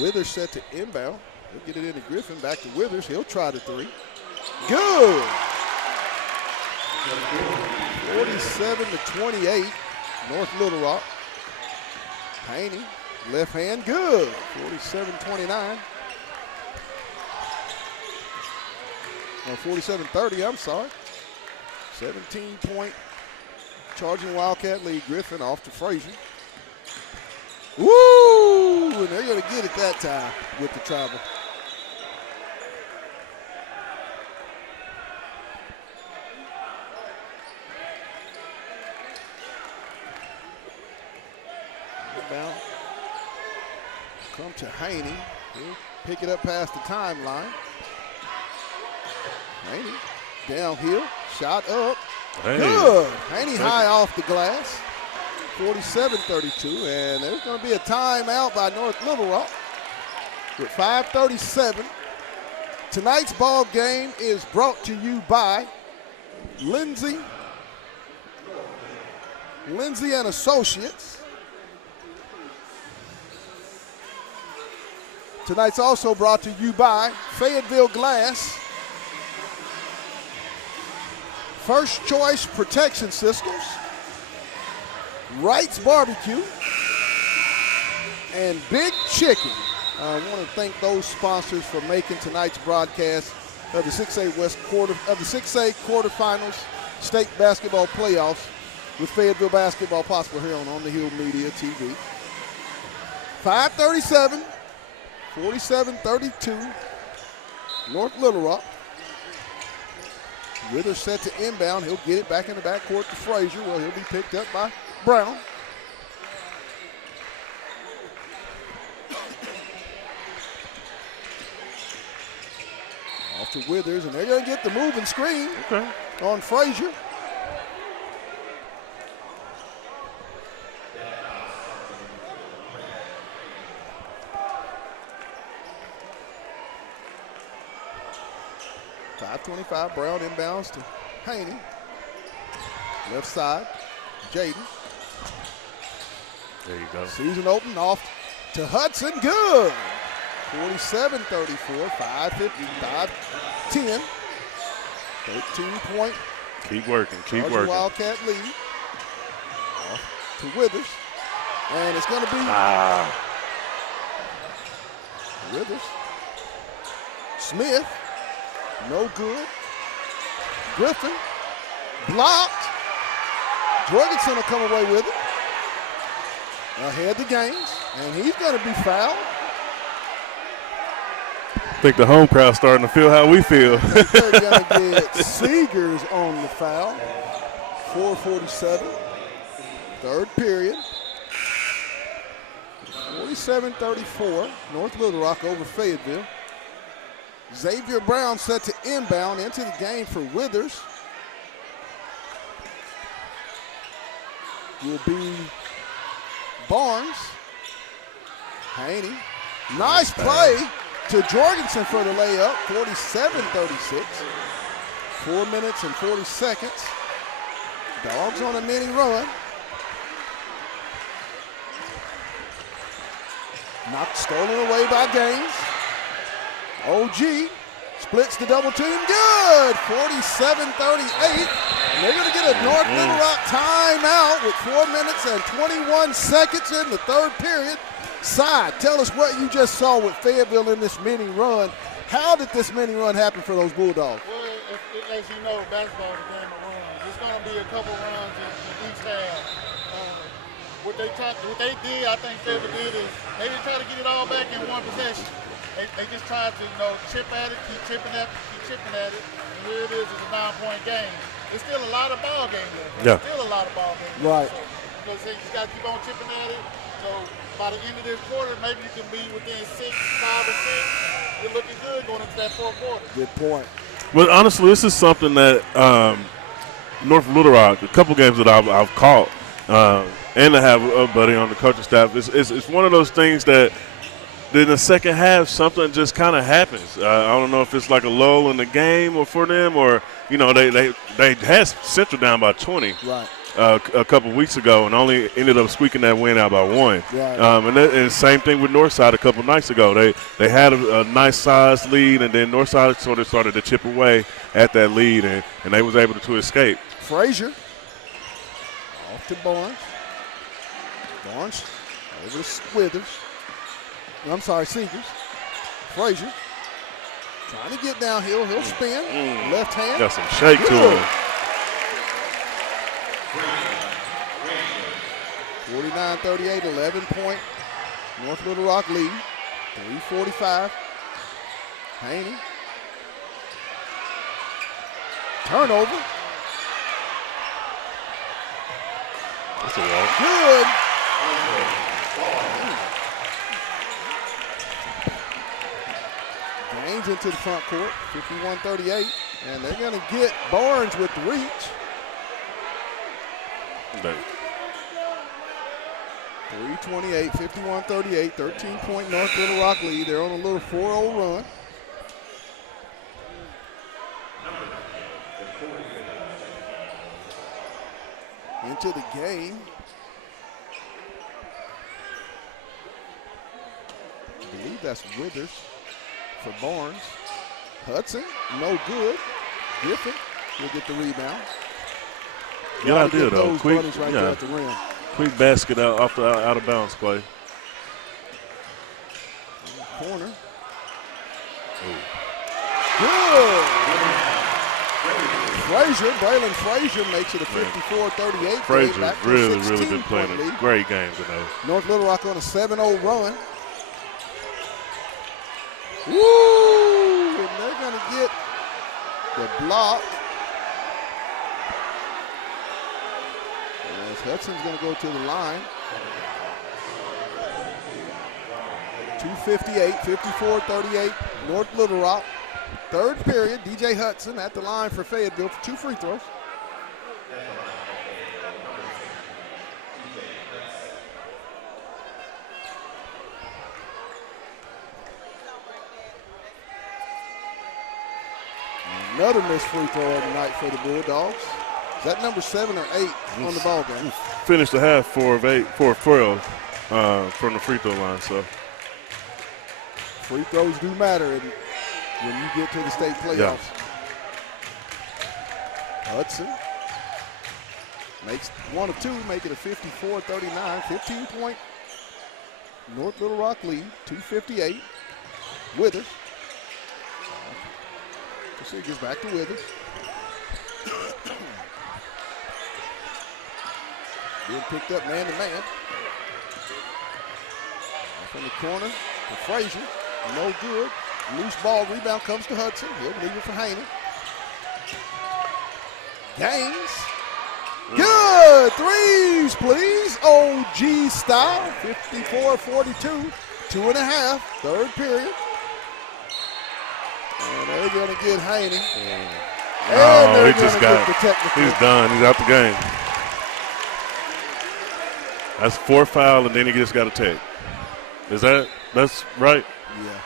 Withers set to inbound. He'll get it into Griffin. Back to Withers. He'll try the 3. Good. 47-28. North Little Rock. Haney. Left hand. Good. 47-29. Or 47-30, I'm sorry. 17-point charging Wildcat lead. Griffin off to Frazier. Woo! And they're going to get it that time with the travel. Inbound. Come to Haney. He'll pick it up past the timeline. Haney downhill. Shot up. Hey. Good. Haney high off the glass. 47-32, and there's going to be a timeout by North Little Rock with 5:37. Tonight's ball game is brought to you by Lindsay and Associates. Tonight's also brought to you by Fayetteville Glass, First Choice Protection Systems, Wright's Barbecue, and Big Chicken. I want to thank those sponsors for making tonight's broadcast of the 6A quarterfinals state basketball playoffs with Fayetteville basketball possible here on the Hill Media TV. 5:37, 47-32, North Little Rock. Withers set to inbound. He'll get it back in the backcourt to Frazier. Well, he'll be picked up by Brown. Off to Withers, and they're going to get the moving screen on Frazier. 5:25. Brown inbounds to Haney. Left side, Jaden. There you go. Season open off to Hudson. Good. 47-34. 5:55-10. 13-point. Keep working. Keep Georgia working. Wildcat lead. Off to Withers. And it's going to be Withers. Smith. No good. Griffin. Blocked. Jorgensen will come away with it. Ahead the Gaines. And he's going to be fouled. I think the home crowd's starting to feel how we feel. They're going to get Seegers on the foul. 4:47. Third period. 47-34. North Little Rock over Fayetteville. Xavier Brown set to inbound into the game for Withers. Will be Barnes. Haney. Nice play to Jorgensen for the layup. 47-36. 4 minutes and 40 seconds. Dogs on a mini run. Stolen away by Gaines. OG splits the double team. Good. 47-38. And they're going to get a North Little Rock timeout with 4 minutes and 21 seconds in the third period. Cy, tell us what you just saw with Fayetteville in this mini run. How did this mini run happen for those Bulldogs? Well, as you know, basketball is a game of runs. There's going to be a couple runs in each half. What they did, I think Fayetteville did is they didn't try to get it all back in one possession. They just tried to, chip at it, keep chipping at it. And here it is, it's a 9-point game. There's still a lot of ball game there. Yeah. Still a lot of ball game. Right. So, because they just got to keep on chipping at it. So by the end of this quarter, maybe you can be within 5 or 6. You're looking good going into that fourth quarter. Good point. Well, honestly, this is something that North Little Rock, a couple games that I've caught, and to have a buddy on the coaching staff, it's one of those things that in the second half something just kind of happens. I don't know if it's like a lull in the game or for them, or they had Central down by 20 Right. A couple weeks ago and only ended up squeaking that win out by 1. Right. And same thing with Northside a couple nights ago. They had a nice sized lead, and then Northside sort of started to chip away at that lead, and they was able to escape. Frazier. Off to Barnes. Barnes over to Withers. I'm sorry, Seegers. Frazier trying to get downhill. He'll spin. Left hand. Got some shake to Good. him. 49-38, 11-point North Little Rock lead. 3:45. Haney. Turnover. That's a walk. Good. Gaines into the front court, 51-38, and they're going to get Barnes with the reach. There. 3:28, 51-38, 13-point North Little Rock lead. They're on a little 4-0 run. Into the game. I believe that's Withers for Barnes. Hudson, no good. Griffin will get the rebound. Good idea, though. Those Quick, buddies right there at the rim. quick basket out of bounds play. Corner. Good. Frazier, Braylon Frazier makes it a 54-38. Frazier's really been playing a great game today. North Little Rock on a 7-0 run. Woo! And they're going to get the block. As Hudson's going to go to the line. 2:58, 54-38, North Little Rock. Third period, DJ Hudson at the line for Fayetteville for 2 free throws. Another missed free throw of the night for the Bulldogs. Is that number 7 or 8 on the ball game? Finished the half 4 of 12 from the free throw line. So free throws do matter when you get to the state playoffs. Yeah. Hudson makes 1 of 2, make it a 54-39, 15-point North Little Rock lead, 2:58. Withers. Let's see, gets back to Withers. Being picked up man to man. From the corner to Frazier. No good. Loose ball rebound comes to Hudson. He'll leave it for Haney. Gaines. Good. Threes, please. OG style. 54-42. 2.5. Third period. And they're going to get Haney. he just got. He's done. He's out the game. That's 4 foul, and then he just got a tech. That's right? Yeah.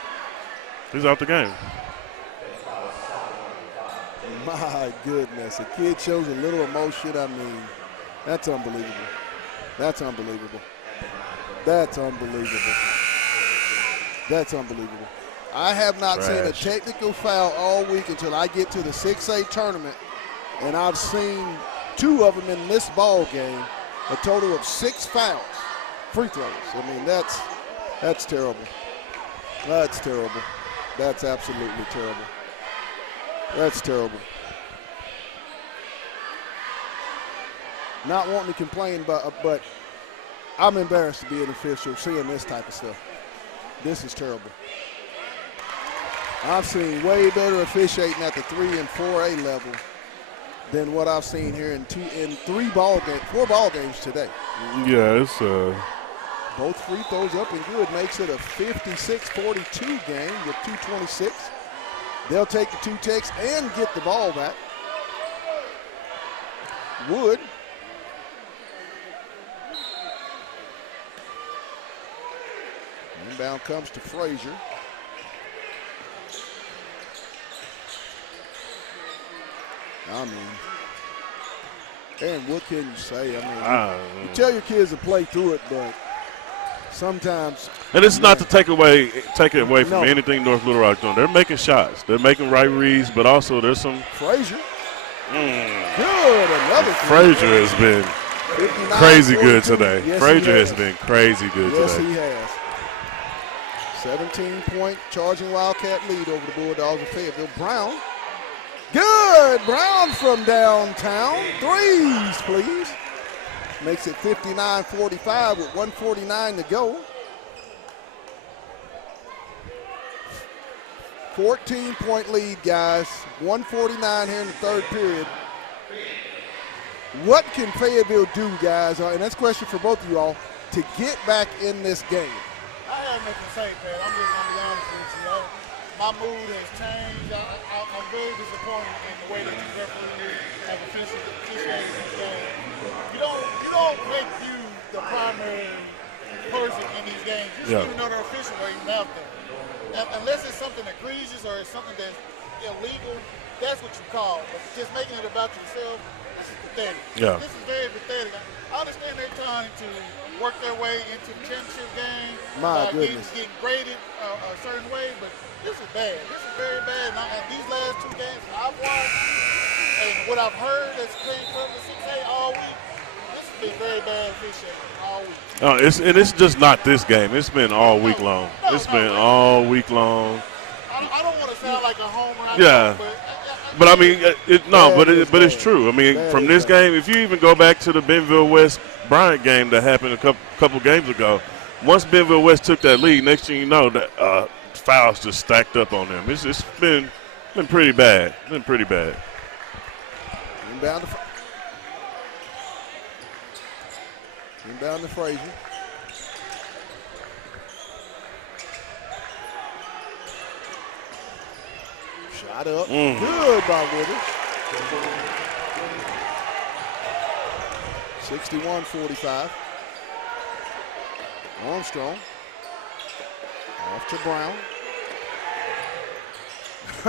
He's out the game. My goodness. A kid shows a little emotion. I mean, that's unbelievable. That's unbelievable. That's unbelievable. That's unbelievable. I have not seen a technical foul all week until I get to the 6A tournament, and I've seen 2 of them in this ball game, a total of 6 fouls, free throws. I mean, that's terrible. That's terrible. That's absolutely terrible. That's terrible. Not wanting to complain, but I'm embarrassed to be an official seeing this type of stuff. This is terrible. I've seen way better officiating at the 3 and 4A level than what I've seen here in 4 ball games today. Yeah, it's both free throws up and good, makes it a 56-42 game with 2:26. They'll take the 2 takes and get the ball back. Wood. Inbound comes to Frazier. I mean, and what can you say? I mean, you tell your kids to play through it, but sometimes. And it's not to take it away from anything North Little Rock doing. They're making shots. They're making right reads, but also there's some. Frazier. Good. Another. Frazier has been crazy good today. Yes, Frazier has been crazy good yes, today. Yes, he has. 17-point charging Wildcat lead over the Bulldogs of Fayetteville. Brown. Good. Brown from downtown. Threes, please. Makes it 59-45 with 1:49 to go. 14-point lead, guys. 1:49 here in the third period. What can Fayetteville do, guys? And that's a question for both of you all, to get back in this game. I have nothing to say, Pat. I'm just going to be honest with you. My mood has changed. I'm very disappointed in the way that the referees have officiated this game. You don't make you the primary person in these games. You should even know the official or even out there. Unless it's something egregious or it's something that's illegal, that's what you call. But just making it about yourself, this is pathetic. Yeah. This is very pathetic. I understand they're trying to work their way into the championship game. My goodness. Getting graded a certain way, but this is bad. This is very bad. And these last 2 games I've watched and what I've heard that's came from the 6A all week, this has been very bad officiating all week. It's just not this game. It's been all week long. It's been all week long. I don't want to sound like a homer. Yeah. But I mean, but it's true. I mean, from this game, if you even go back to the Bentonville West Bryant game that happened a couple games ago, once Bentonville West took that lead, next thing you know, that fouls just stacked up on them. It's been pretty bad. Been pretty bad. Inbound to Frazier. Shot up. Good by Withers. 61-45. Armstrong. Off to Brown. I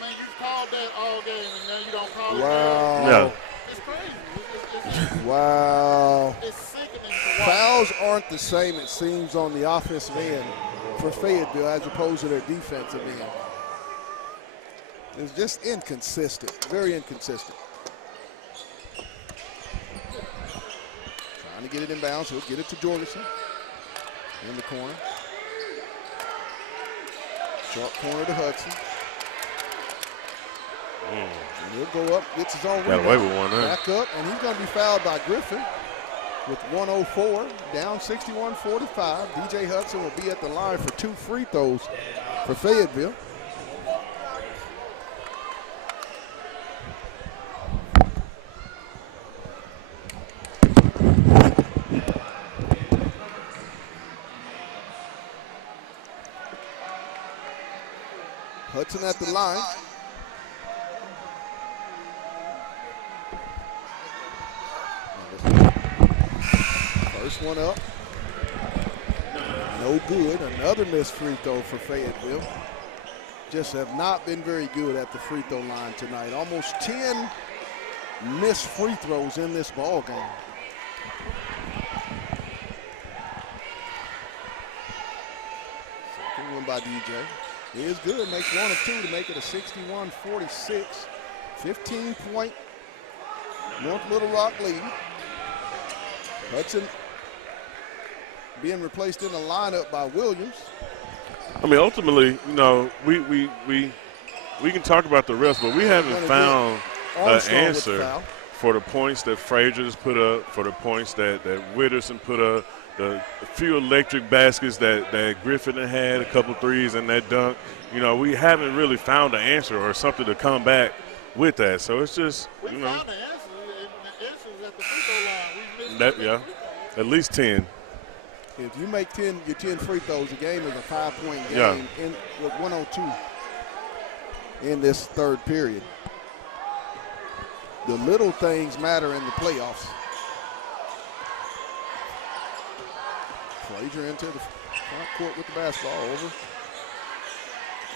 mean, you've called called that all game, and now you don't call it. Wow. Yeah. It's crazy. Wow. It's sickening to watch. Fouls aren't the same, it seems, on the offensive end for Fayetteville as opposed to their defensive end. It's just inconsistent, very inconsistent. Trying to get it in bounds. He'll get it to Jorgensen in the corner. Short corner to Hudson. And he'll go up, gets his own Got rebound. away with one there. Back up, and he's going to be fouled by Griffin with 1:04, down 61-45. DJ Hudson will be at the line for 2 free throws for Fayetteville. Hudson at the line. First one up. No good. Another missed free throw for Fayetteville. Just have not been very good at the free throw line tonight. Almost 10 missed free throws in this ball game. Second one by DJ. He is good. Makes 1 of 2 to make it a 61-46. 15-point North Little Rock lead. Hudson being replaced in the lineup by Williams. I mean, ultimately, you know, we can talk about the rest, but we haven't found an Armstrong with the answer foul. for the points that Frazier's put up, for the points that Witterson put up, the few electric baskets that Griffin had, a couple threes and that dunk. You know, we haven't really found an answer or something to come back with that. So it's just, you know. We found the answer. The answer is at the free throw line. We missed That, the yeah, free throw. at least 10. If you make your 10 free throws, the game is a 5-point game Yeah. with 102 in this third period. The little things matter in the playoffs. Frazier into the front court with the basketball over.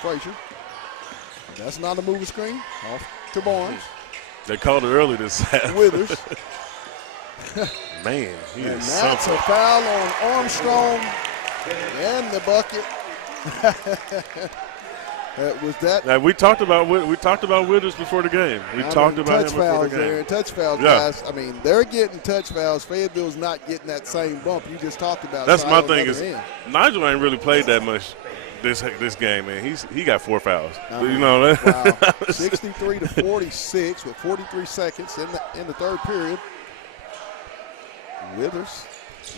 Frazier. That's not a moving screen. Off to Barnes. They called it early this half. Withers. Man, he And is that's something. a foul on Armstrong and the bucket. That was that. Now, we talked about Withers before the game. We talked about him touch before fouls the there. game. And touch fouls, Yeah. guys. I mean, they're getting touch fouls. Fayetteville's not getting that same bump you just talked about. That's Side my on the thing other is end. Nigel ain't really played that much this game, man. He got 4 fouls. I You mean, know that? wow. 63-46 with 43 seconds in the third period. Withers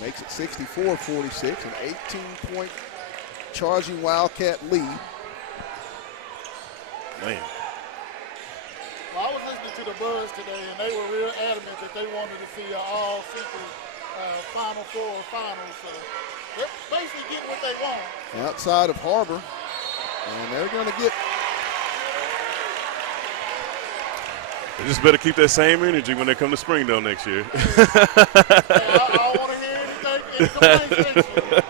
makes it 64-46, an 18-point charging Wildcat lead. Man. Well, I was listening to the Buzz today, and they were real adamant that they wanted to see an all-secret Final Four finals. So they're basically getting what they want. Outside of Harbor, and they're going to get. They just better keep that same energy when they come to Springdale next year. I don't want to hear anything in complaints next year.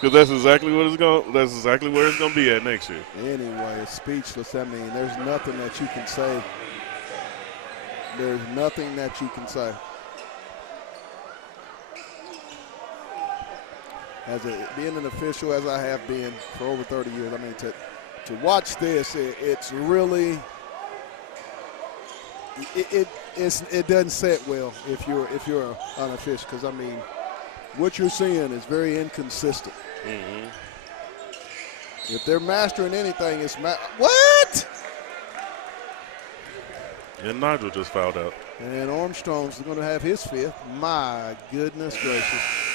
Because that's exactly what it's going. That's exactly where it's going to be at next year. Anyway, it's speechless. I mean, there's nothing that you can say. There's nothing that you can say. Being an official as I have been for over 30 years, I mean, to watch this, it's really it doesn't set well if you're an official, because I mean, what you're seeing is very inconsistent. Mm-hmm. If they're mastering anything, it's what? And Nigel just fouled out. And Armstrong's going to have his 5th. My goodness gracious.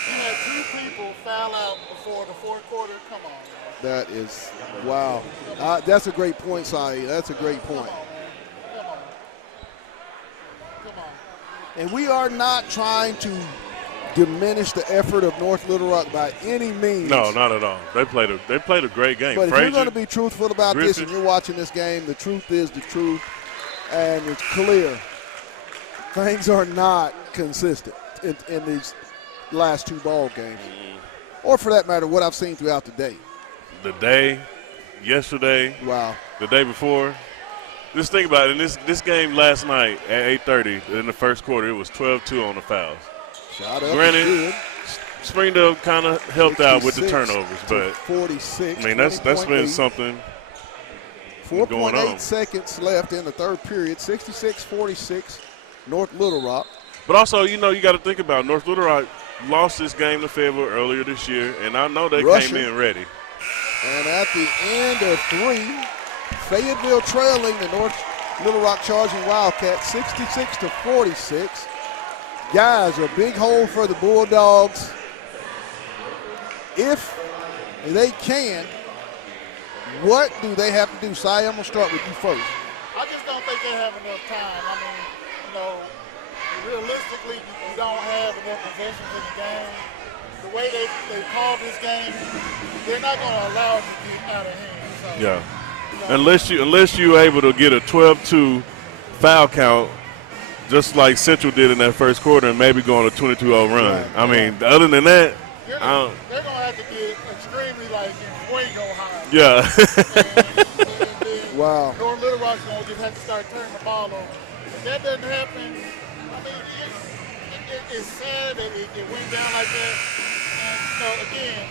You had 2 people foul out before the fourth quarter. Come on, man. That is, wow. That's a great point, Saeed. That's a great point. Come on. And we are not trying to diminish the effort of North Little Rock by any means. No, not at all. They played a great game. But if Frazier, you're going to be truthful about this Griffin. and you're watching this game, the truth is the truth. And it's clear things are not consistent in these last 2 ball games. Or for that matter, what I've seen throughout the day. the day, yesterday, Wow. the day before, Just think about it. In this game last night at 8:30 in the first quarter, it was 12-2 on the fouls. Shot up Granted, is good. Springdale kind of helped out with the turnovers, but 46. I mean that's been something going on. 4.8 seconds left in the third period. 66-46, North Little Rock. But also, you got to think about North Little Rock lost this game to Fayetteville earlier this year, and I know they came in ready. And at the end of 3, Fayetteville trailing the North Little Rock Charging Wildcats 66-46. Guys, a big hole for the Bulldogs. If they can, what do they have to do? Si, I'm going to start with you first. I just don't think they have enough time. I mean, realistically, you don't have enough possessions in the game. The way they called this game, they're not going to allow it to get out of hand. So, yeah. Unless you're able to get a 12-2 foul count, just like Central did in that first quarter, and maybe go on a 22-0 run. Right. I mean, other than that, they're going to have to get extremely, fuego high. Yeah. and Wow. North Little Rock's going to just have to start turning the ball over. If that doesn't happen, I mean, it's sad that it went down like that. And, again,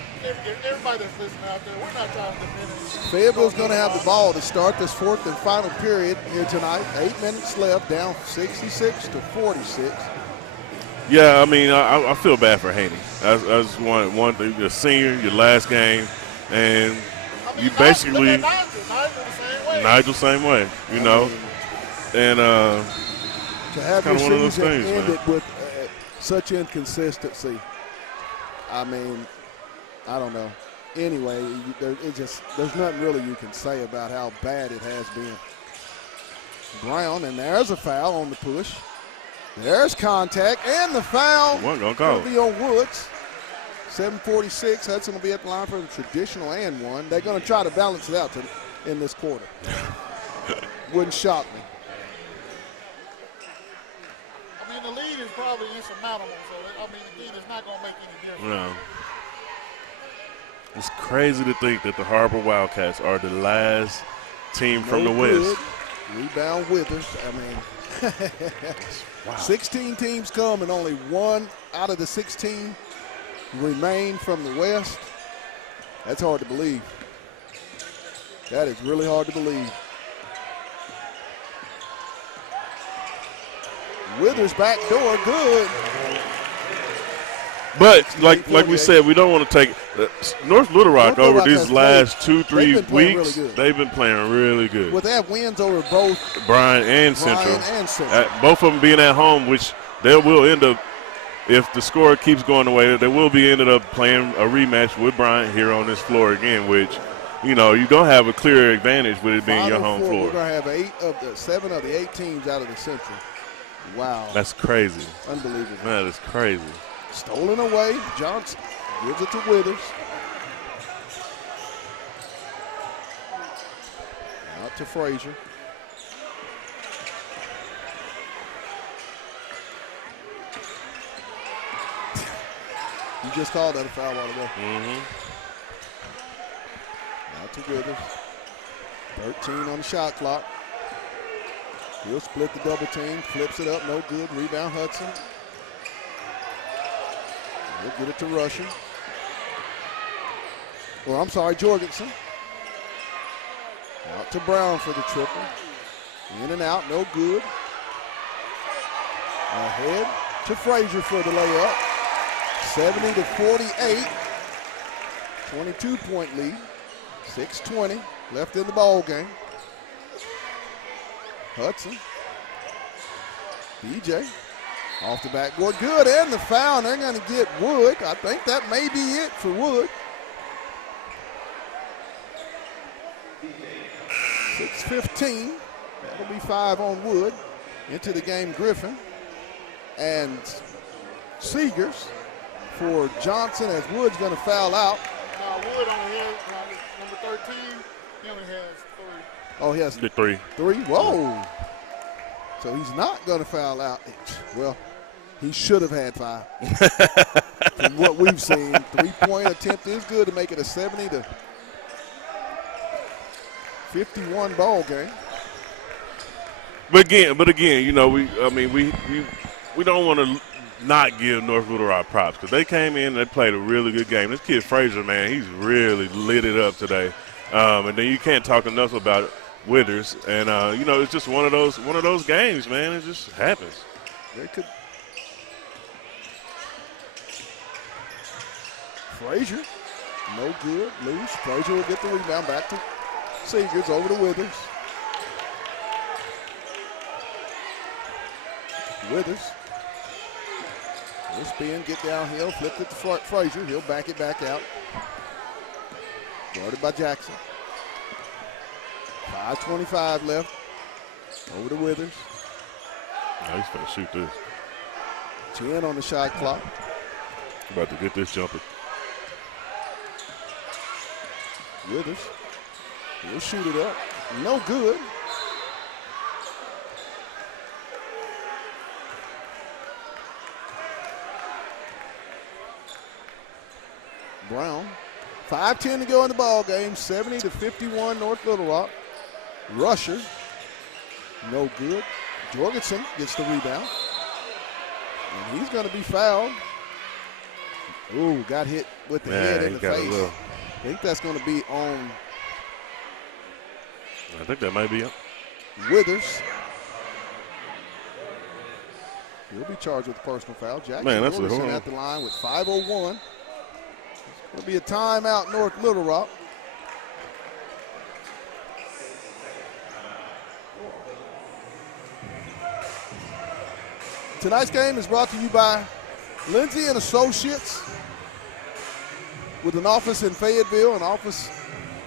everybody that's listening out there, we're not trying to diminish. Fayetteville's going to have the ball to start this fourth and final period here tonight. 8 minutes left, down 66-46. Yeah, I mean, I feel bad for Haney. That's one thing. You're a senior, your last game, and you basically Nigel same way, and to have kind your of one of those season things, ended man. with such inconsistency. I mean, I don't know. Anyway, there's nothing really you can say about how bad it has been. Brown, and there's a foul on the push. There's contact, and the foul One gonna be on Woods. 7:46. Hudson will be at the line for the traditional and one. They're going to try to balance it out in this quarter. Wouldn't shock me. I mean, the lead is probably insurmountable, so, the lead is not going to make any difference. No. It's crazy to think that the Harbor Wildcats are the last team from the West. Rebound Withers. I mean, wow. 16 teams come and only one out of the 16 remain from the West. That's hard to believe. That is really hard to believe. Withers back door, good. But like we said, we don't want to take North Little Rock over these last 2-3 weeks. They've been playing really good. Well, they have wins over both Bryan and Central. Both of them being at home, which they will end up, if the score keeps going the way, they will be ended up playing a rematch with Bryan here on this floor again, which, you're going to have a clear advantage with it being your home floor. We're going to have 7 of the 8 teams out of the Central. Wow. That's crazy. Unbelievable. That is crazy. Stolen away. Johnson gives it to Withers. Out to Frazier. You just called that a foul while ago. Mm-hmm. Out to Withers. 13 on the shot clock. He'll split the double team, flips it up, no good. Rebound Hudson. He'll get it to Russian. Well, I'm sorry, Jorgensen. Out to Brown for the triple. In and out, no good. Ahead to Frazier for the layup. 70-48. 22-point lead. 6:20 left in the ball game. Hudson. BJ. Off the backboard. Good, and the foul. And they're going to get Wood. I think that may be it for Wood. 6:15. That'll be 5 on Wood. Into the game, Griffin. And Seegers for Johnson as Wood's going to foul out. Wood only has number 13. He only has 3. Oh, he has 3. 3? Whoa. So he's not going to foul out. Well, he should have had 5. From what we've seen, 3-point attempt is good to make it a 70-51 ball game. But again, you know, we don't want to not give North Little Rock props because they came in and they played a really good game. This kid Frazier, man, he's really lit it up today. And then you can't talk enough about Withers, and you know, it's just one of those games, man. It just happens. They could. Frazier, no good, loose. Frazier will get the rebound back to Seegers, over to Withers. Withers. Will spin, get downhill, flip it to Frazier. He'll back it back out. Guarded by Jackson. 5:25 left. Over to Withers. Now he's going to shoot this. 10 on the shot clock. About to get this jumper. Withers. He'll shoot it up. No good. Brown. 5:10 to go in the ball game. 70-51 North Little Rock. Rusher. No good. Jorgensen gets the rebound. And he's going to be fouled. Ooh, got hit with the head in the face. I think that's going to be on. I think that might be it. Withers. He'll be charged with a personal foul. Jackson Jorgensen at the line with 5:01. It'll be a timeout, North Little Rock. Tonight's game is brought to you by Lindsay and Associates, with an office in Fayetteville, an office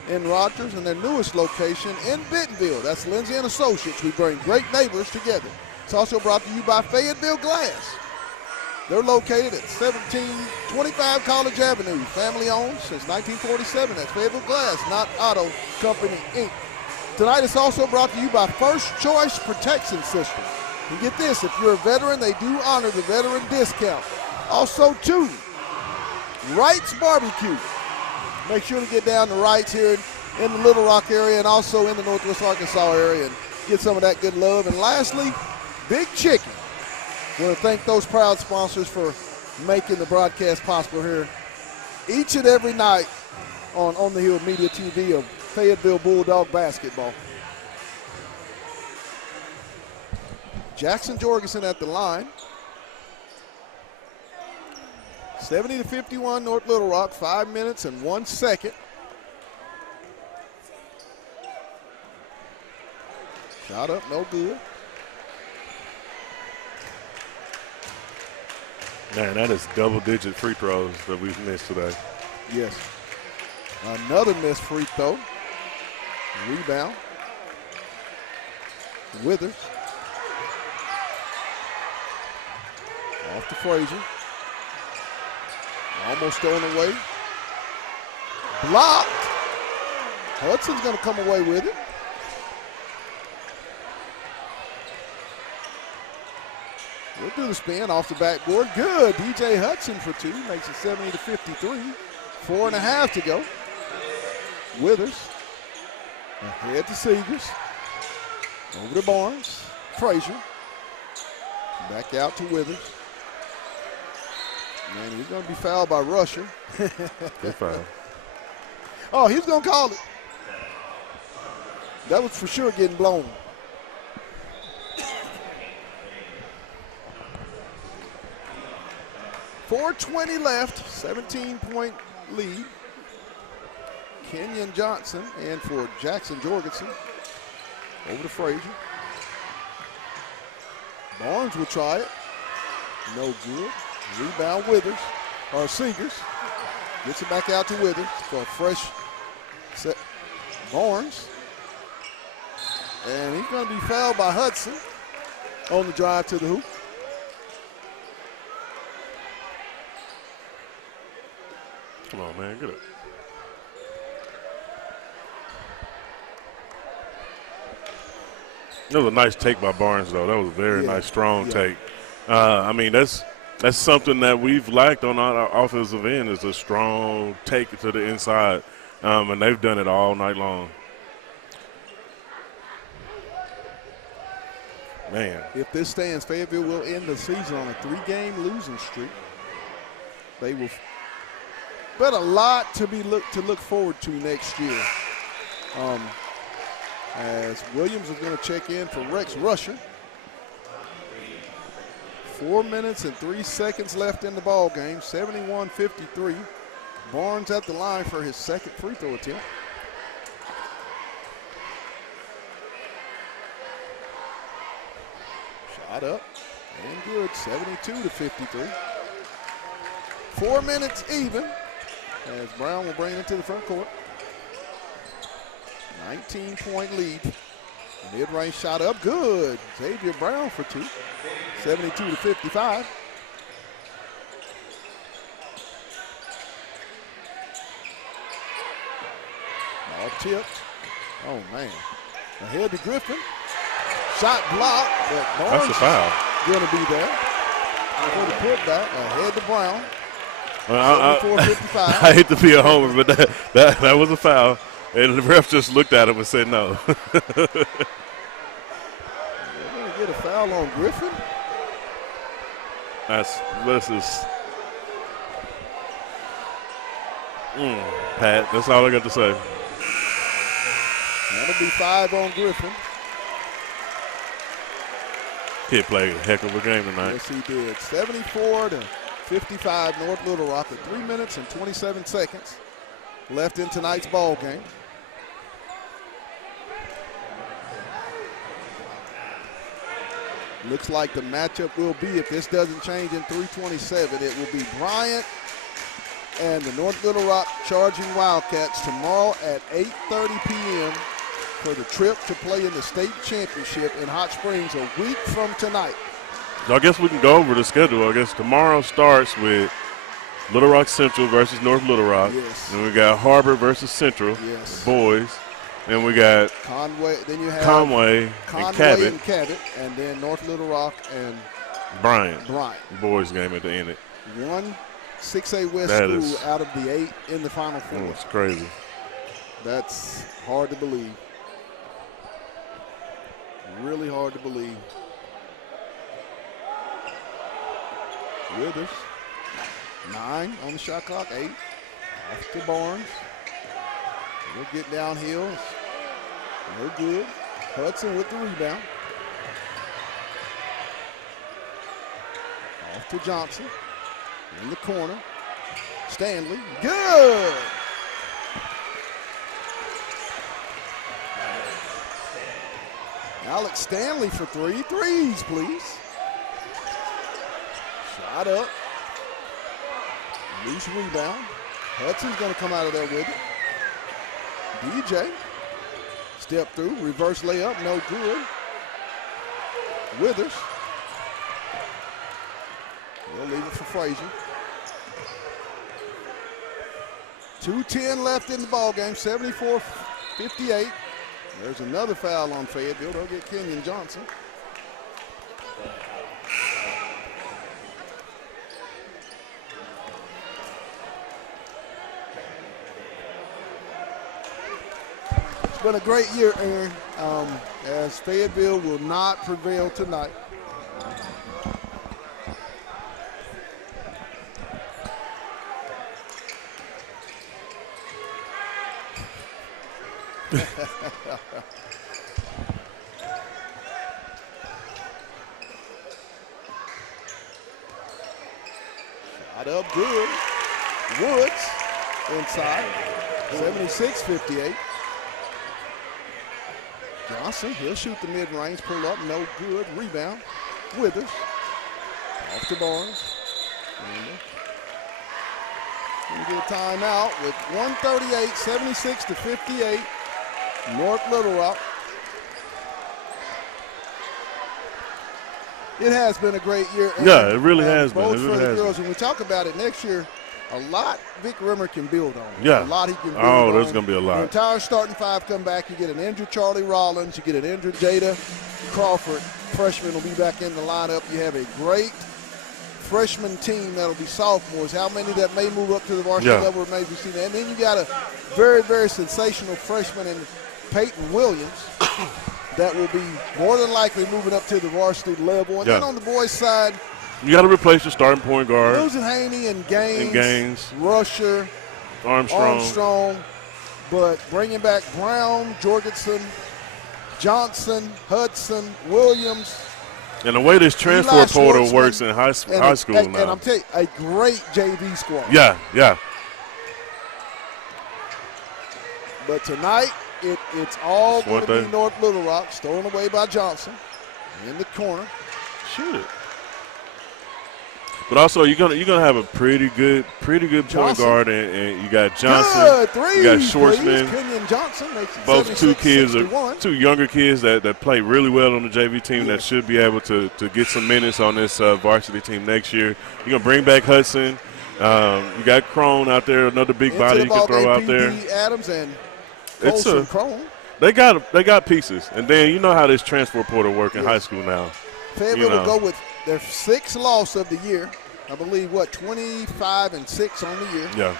in Rogers, and their newest location in Bentonville. That's Lindsay and Associates. We bring great neighbors together. It's also brought to you by Fayetteville Glass. They're located at 1725 College Avenue, family owned since 1947. That's Fayetteville Glass, not Auto Company, Inc. Tonight it's also brought to you by First Choice Protection System. And get this, if you're a veteran, they do honor the veteran discount. Also, too, Wright's Barbecue. Make sure to get down to Wright's here in the Little Rock area and also in the Northwest Arkansas area and get some of that good love. And lastly, Big Chicken. I want to thank those proud sponsors for making the broadcast possible here each and every night on the Hill Media TV of Fayetteville Bulldog basketball. Jackson Jorgensen at the line. 70-51 North Little Rock, 5 minutes and 1 second. Shot up, no good. Man, that is double-digit free throws that we've missed today. Yes. Another missed free throw. Rebound. Withers. Off to Frazier. Almost stolen away. Blocked. Hudson's going to come away with it. We'll do the spin off the backboard. Good. DJ Hudson for two. Makes it 70-53. 4.5 to go. Withers. Ahead to Seegers. Over to Barnes. Frazier. Back out to Withers. Man, he's going to be fouled by Rusher. Good foul. Oh, he's going to call it. That was for sure getting blown. .420 left, 17-point lead. Kenyon Johnson, and for Jackson Jorgensen. Over to Frazier. Barnes will try it. No good. Rebound Withers, or Seegers. Gets it back out to Withers for a fresh set. Barnes. And he's going to be fouled by Hudson on the drive to the hoop. Come on, man, get up. That was a nice take by Barnes, though. That was a very nice, strong take. I mean, that's something that we've lacked on our offensive end is a strong take to the inside, and they've done it all night long. Man. If this stands, Fayetteville will end the season on a 3-game losing streak. They will, but a lot to look forward to next year. As Williams is going to check in for Rex Rusher. 4 minutes and 3 seconds left in the ball game. 71-53. Barnes at the line for his second free throw attempt. Shot up and good. 72-53. 4 minutes even as Brown will bring it to the front court. 19-point lead. Mid-range shot up, good. Xavier Brown for 2. 72-55. Ball tipped. Oh, man. Ahead to Griffin. Shot blocked, but Barnes That's a foul. going to be there. For the putback, ahead to Brown. 74-55. I hate to be a homer, but that was a foul. And the ref just looked at him and said no. They're going to get a foul on Griffin. This is Pat, that's all I got to say. That'll be 5 on Griffin. Kid played a heck of a game tonight. Yes, he did. 74-55 North Little Rock with 3 minutes and 27 seconds left in tonight's ball game. Looks like the matchup will be, if this doesn't change in 3:27, it will be Bryant and the North Little Rock Charging Wildcats tomorrow at 8:30 p.m. for the trip to play in the state championship in Hot Springs a week from tonight. So I guess we can go over the schedule. I guess tomorrow starts with Little Rock Central versus North Little Rock. Yes. And we got Harbor versus Central, Yes. boys. And we got Conway, then you have Conway and Cabot. and then North Little Rock and Bryant. Boys game at the end. One 6A West That school is- out of the 8 in the Final Four. It's crazy. That's hard to believe. Really hard to believe. Withers, 9 on the shot clock, 8. Off to Barnes. We'll get downhill. No good. Hudson with the rebound. Off to Johnson. In the corner. Stanley. Good! Alex Stanley for 3 threes, please. Shot up. Loose rebound. Hudson's going to come out of there with it. DJ. Step through. Reverse layup. No good. Withers. We'll leave it for Frazier. 2:10 left in the ball game. 74-58. There's another foul on Fayetteville. They'll get Kenyon Johnson. It's been a great year, Aaron, as Fayetteville will not prevail tonight. Shot up good. Woods inside. 76-58. Johnson, he'll shoot the mid-range, pull up, no good. Rebound. Withers. Off to Barnes. We get a timeout with 1:38, 76-58. North Little Rock. It has been a great year. Yeah, it really has been. Both It for really the has girls. been. When we talk about it next year, a lot Vic Rimmer can build on. Yeah. A lot he can build Oh, on. there's gonna be a lot. The entire starting 5 come back. You get an injured Charlie Rollins. You get an injured Jada Crawford. Freshman will be back in the lineup. You have a great freshman team that'll be sophomores. How many that may move up to the varsity level remains to be seen. And then you got a very, very sensational freshman in Peyton Williams that will be more than likely moving up to the varsity level. And then on the boys' side, you got to replace your starting point guard. losing Haney and Gaines, Rusher, Armstrong, but bringing back Brown, Jorgensen, Johnson, Hudson, Williams. And the way this transfer portal works in high school now. And I'm telling you, a great JV squad. Yeah. But tonight, it's all going to be North Little Rock, stolen away by Johnson in the corner. Shoot it. But also, you're gonna have a pretty good point guard, and you got Johnson, you got Schwartzman. Kenyon Johnson makes it both 61. two younger kids that play really well on the JV team that should be able to get some minutes on this varsity team next year. You're gonna bring back Hudson. You got Crone out there, another big body you can throw out there. Adams and Crone. They got pieces, and then you know how this transfer portal work in high school now. Fayetteville will go with their 6th loss of the year. I believe, 25-6 on the year. Yeah.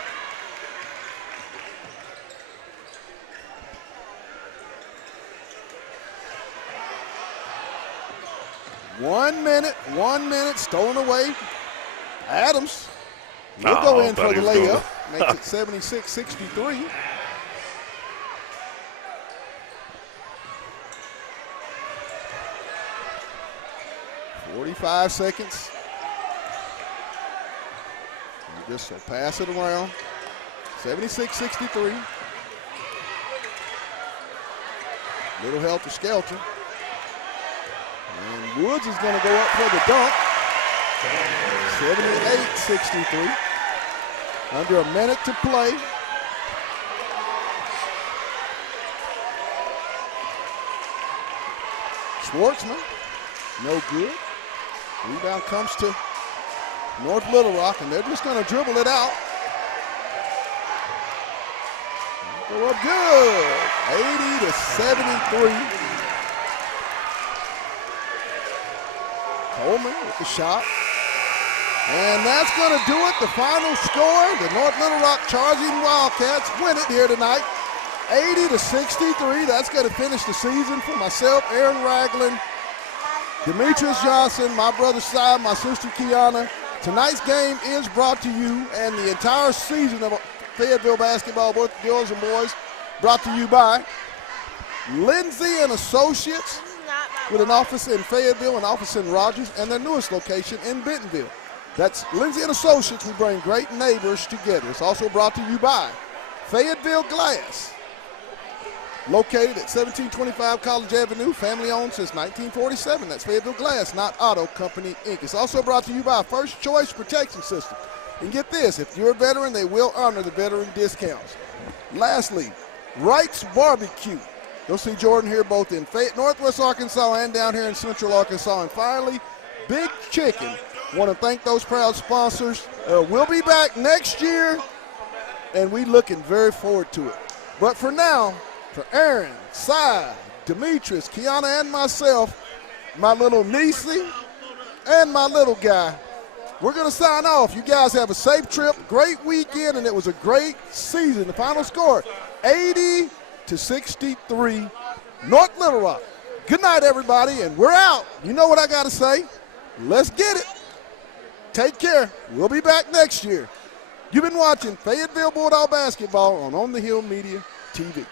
One minute, stolen away. Adams will go in for the layup. Makes it 76-63. "45 seconds. Just will pass it around. 76-63. Little helter-skelter. And Woods is going to go up for the dunk. 78-63. Under a minute to play. Schwartzman, no good. Rebound comes to North Little Rock, and they're just going to dribble it out. Go up good. 80-73. Coleman with the shot. And that's going to do it. The final score, the North Little Rock Charging Wildcats win it here tonight. 80-63. That's going to finish the season for myself, Aaron Ragland, Demetrius Johnson, my brother Cy, my sister Kiana. Tonight's game is brought to you, and the entire season of Fayetteville basketball, both girls and boys, brought to you by Lindsay and Associates, with an office in Fayetteville, an office in Rogers, and their newest location in Bentonville. That's Lindsay and Associates. We bring great neighbors together. It's also brought to you by Fayetteville Glass, located at 1725 College Avenue, family owned since 1947. That's Fayetteville Glass, not Auto Company, Inc. It's also brought to you by First Choice Protection System. And get this, if you're a veteran, they will honor the veteran discounts. Lastly, Wright's Barbecue. You'll see Jordan here both in Northwest Arkansas and down here in Central Arkansas. And finally, Big Chicken. Want to thank those proud sponsors. We'll be back next year, and we're looking very forward to it. But for now, for Aaron, Cy, Demetrius, Kiana, and myself, my little niecey, and my little guy, we're going to sign off. You guys have a safe trip, great weekend, and it was a great season. The final score, 80-63, North Little Rock. Good night, everybody, and we're out. You know what I got to say. Let's get it. Take care. We'll be back next year. You've been watching Fayetteville Bulldog basketball on the Hill Media TV.